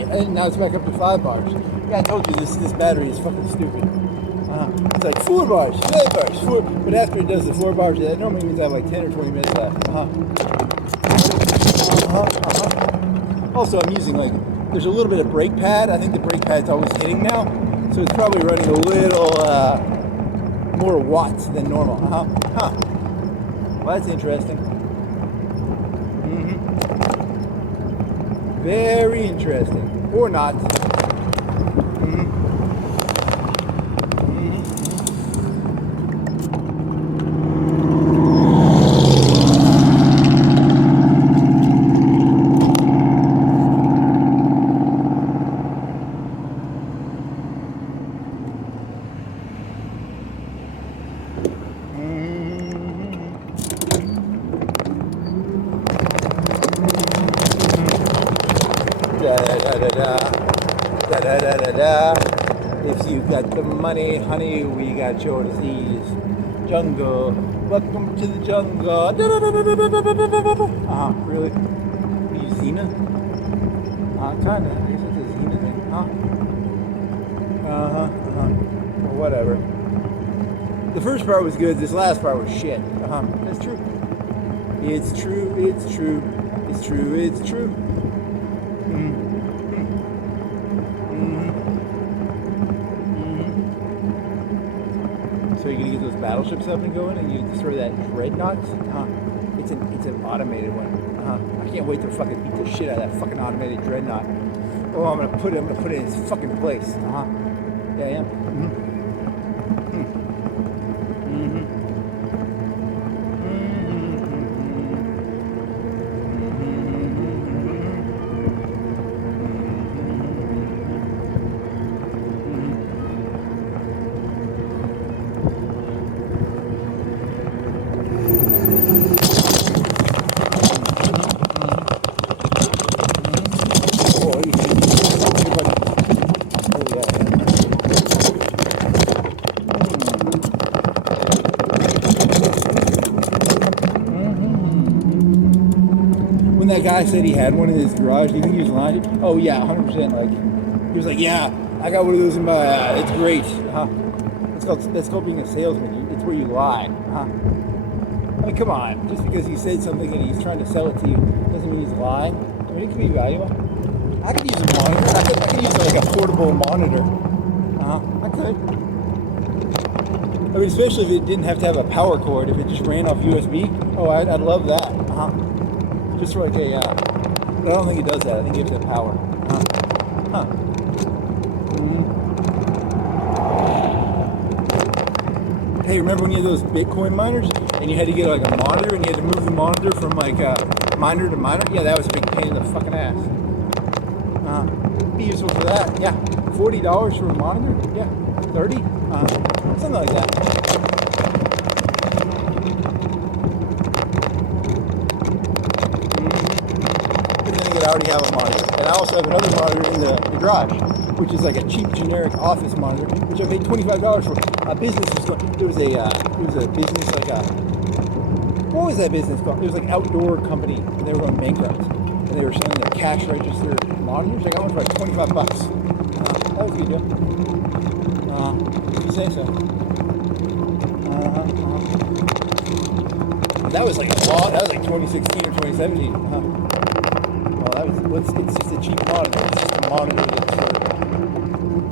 And now it's back up to 5 bars. Yeah, I told you this battery is fucking stupid. It's like 4 bars, 5 bars, 4. But after it does the 4 bars, that normally means I have like 10 or 20 minutes left. Also, I'm using like, there's a little bit of brake pad. I think the brake pad's always hitting now. So it's probably running a little more watts than normal. Well, that's interesting. Very interesting. Or not. If you got the money, honey, we got your disease. Jungle, welcome to the jungle. Really? Are you Xena? Kinda. I guess it's a Xena thing. Well, whatever. The first part was good. This last part was shit. That's true. It's true. It's true. It's true. It's true. So you're gonna get those battleships up and going, and you destroy that dreadnought. It's an automated one. I can't wait to fucking beat the shit out of that fucking automated dreadnought. Oh, I'm gonna put it in its fucking place. Yeah, I am. That guy said he had one in his garage. Do you think he was lying? Oh yeah, 100%. Like he was like, yeah, I got one of those in my. It's great. That's called being a salesman. It's where you lie. I mean, come on. Just because he said something and he's trying to sell it to you doesn't mean he's lying. I mean, it can be valuable. I could use a monitor. I could use like a portable monitor. I could. I mean, especially if it didn't have to have a power cord. If it just ran off USB. Oh, I'd love that. Just for like a, but I don't think it does that. I think you have to have power. Hey, remember when you had those Bitcoin miners and you had to get like a monitor and you had to move the monitor from like miner to miner? Yeah, that was a big pain in the fucking ass. Be useful for that. Yeah, $40 for a monitor. Yeah, 30, something like that. I already have a monitor, and I also have another monitor in the garage, which is like a cheap generic office monitor, which I paid $25 for. A business was going. There was a business like a. What was that business called? It was like an outdoor company, and they were going bankrupt, and they were selling the cash register monitors. I got one for like $25. That was a good deal. If you say so. That was like a long. That was like 2016 or 2017. It's just a cheap monitor. It's just a monitor that's for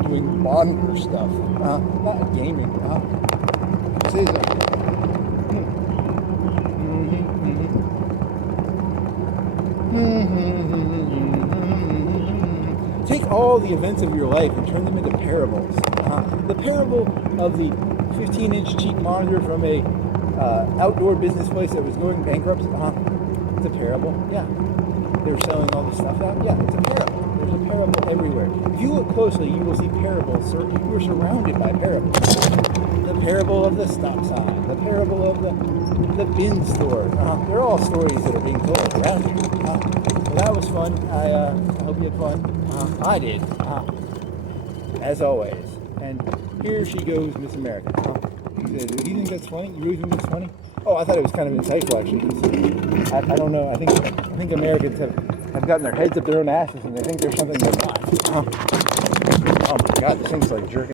doing monitor stuff, not gaming. Say so. Take all the events of your life and turn them into parables. The parable of the 15-inch cheap monitor from a outdoor business place that was going bankrupt. It's a parable. Yeah. They were selling all the stuff out. Yeah, it's a parable. There's a parable everywhere. If you look closely, you will see parables. You're surrounded by parables. The parable of the stop sign. The parable of the bin store. They're all stories that are being told around you. Well, that was fun. I hope you had fun. I did. As always. And here she goes, Miss America. Do you think that's funny? You really think that's funny? Oh, I thought it was kind of insightful, actually. I don't know. I think Americans have gotten their heads up their own asses, and they think there's something they're not. Oh my God, this thing's like jerking.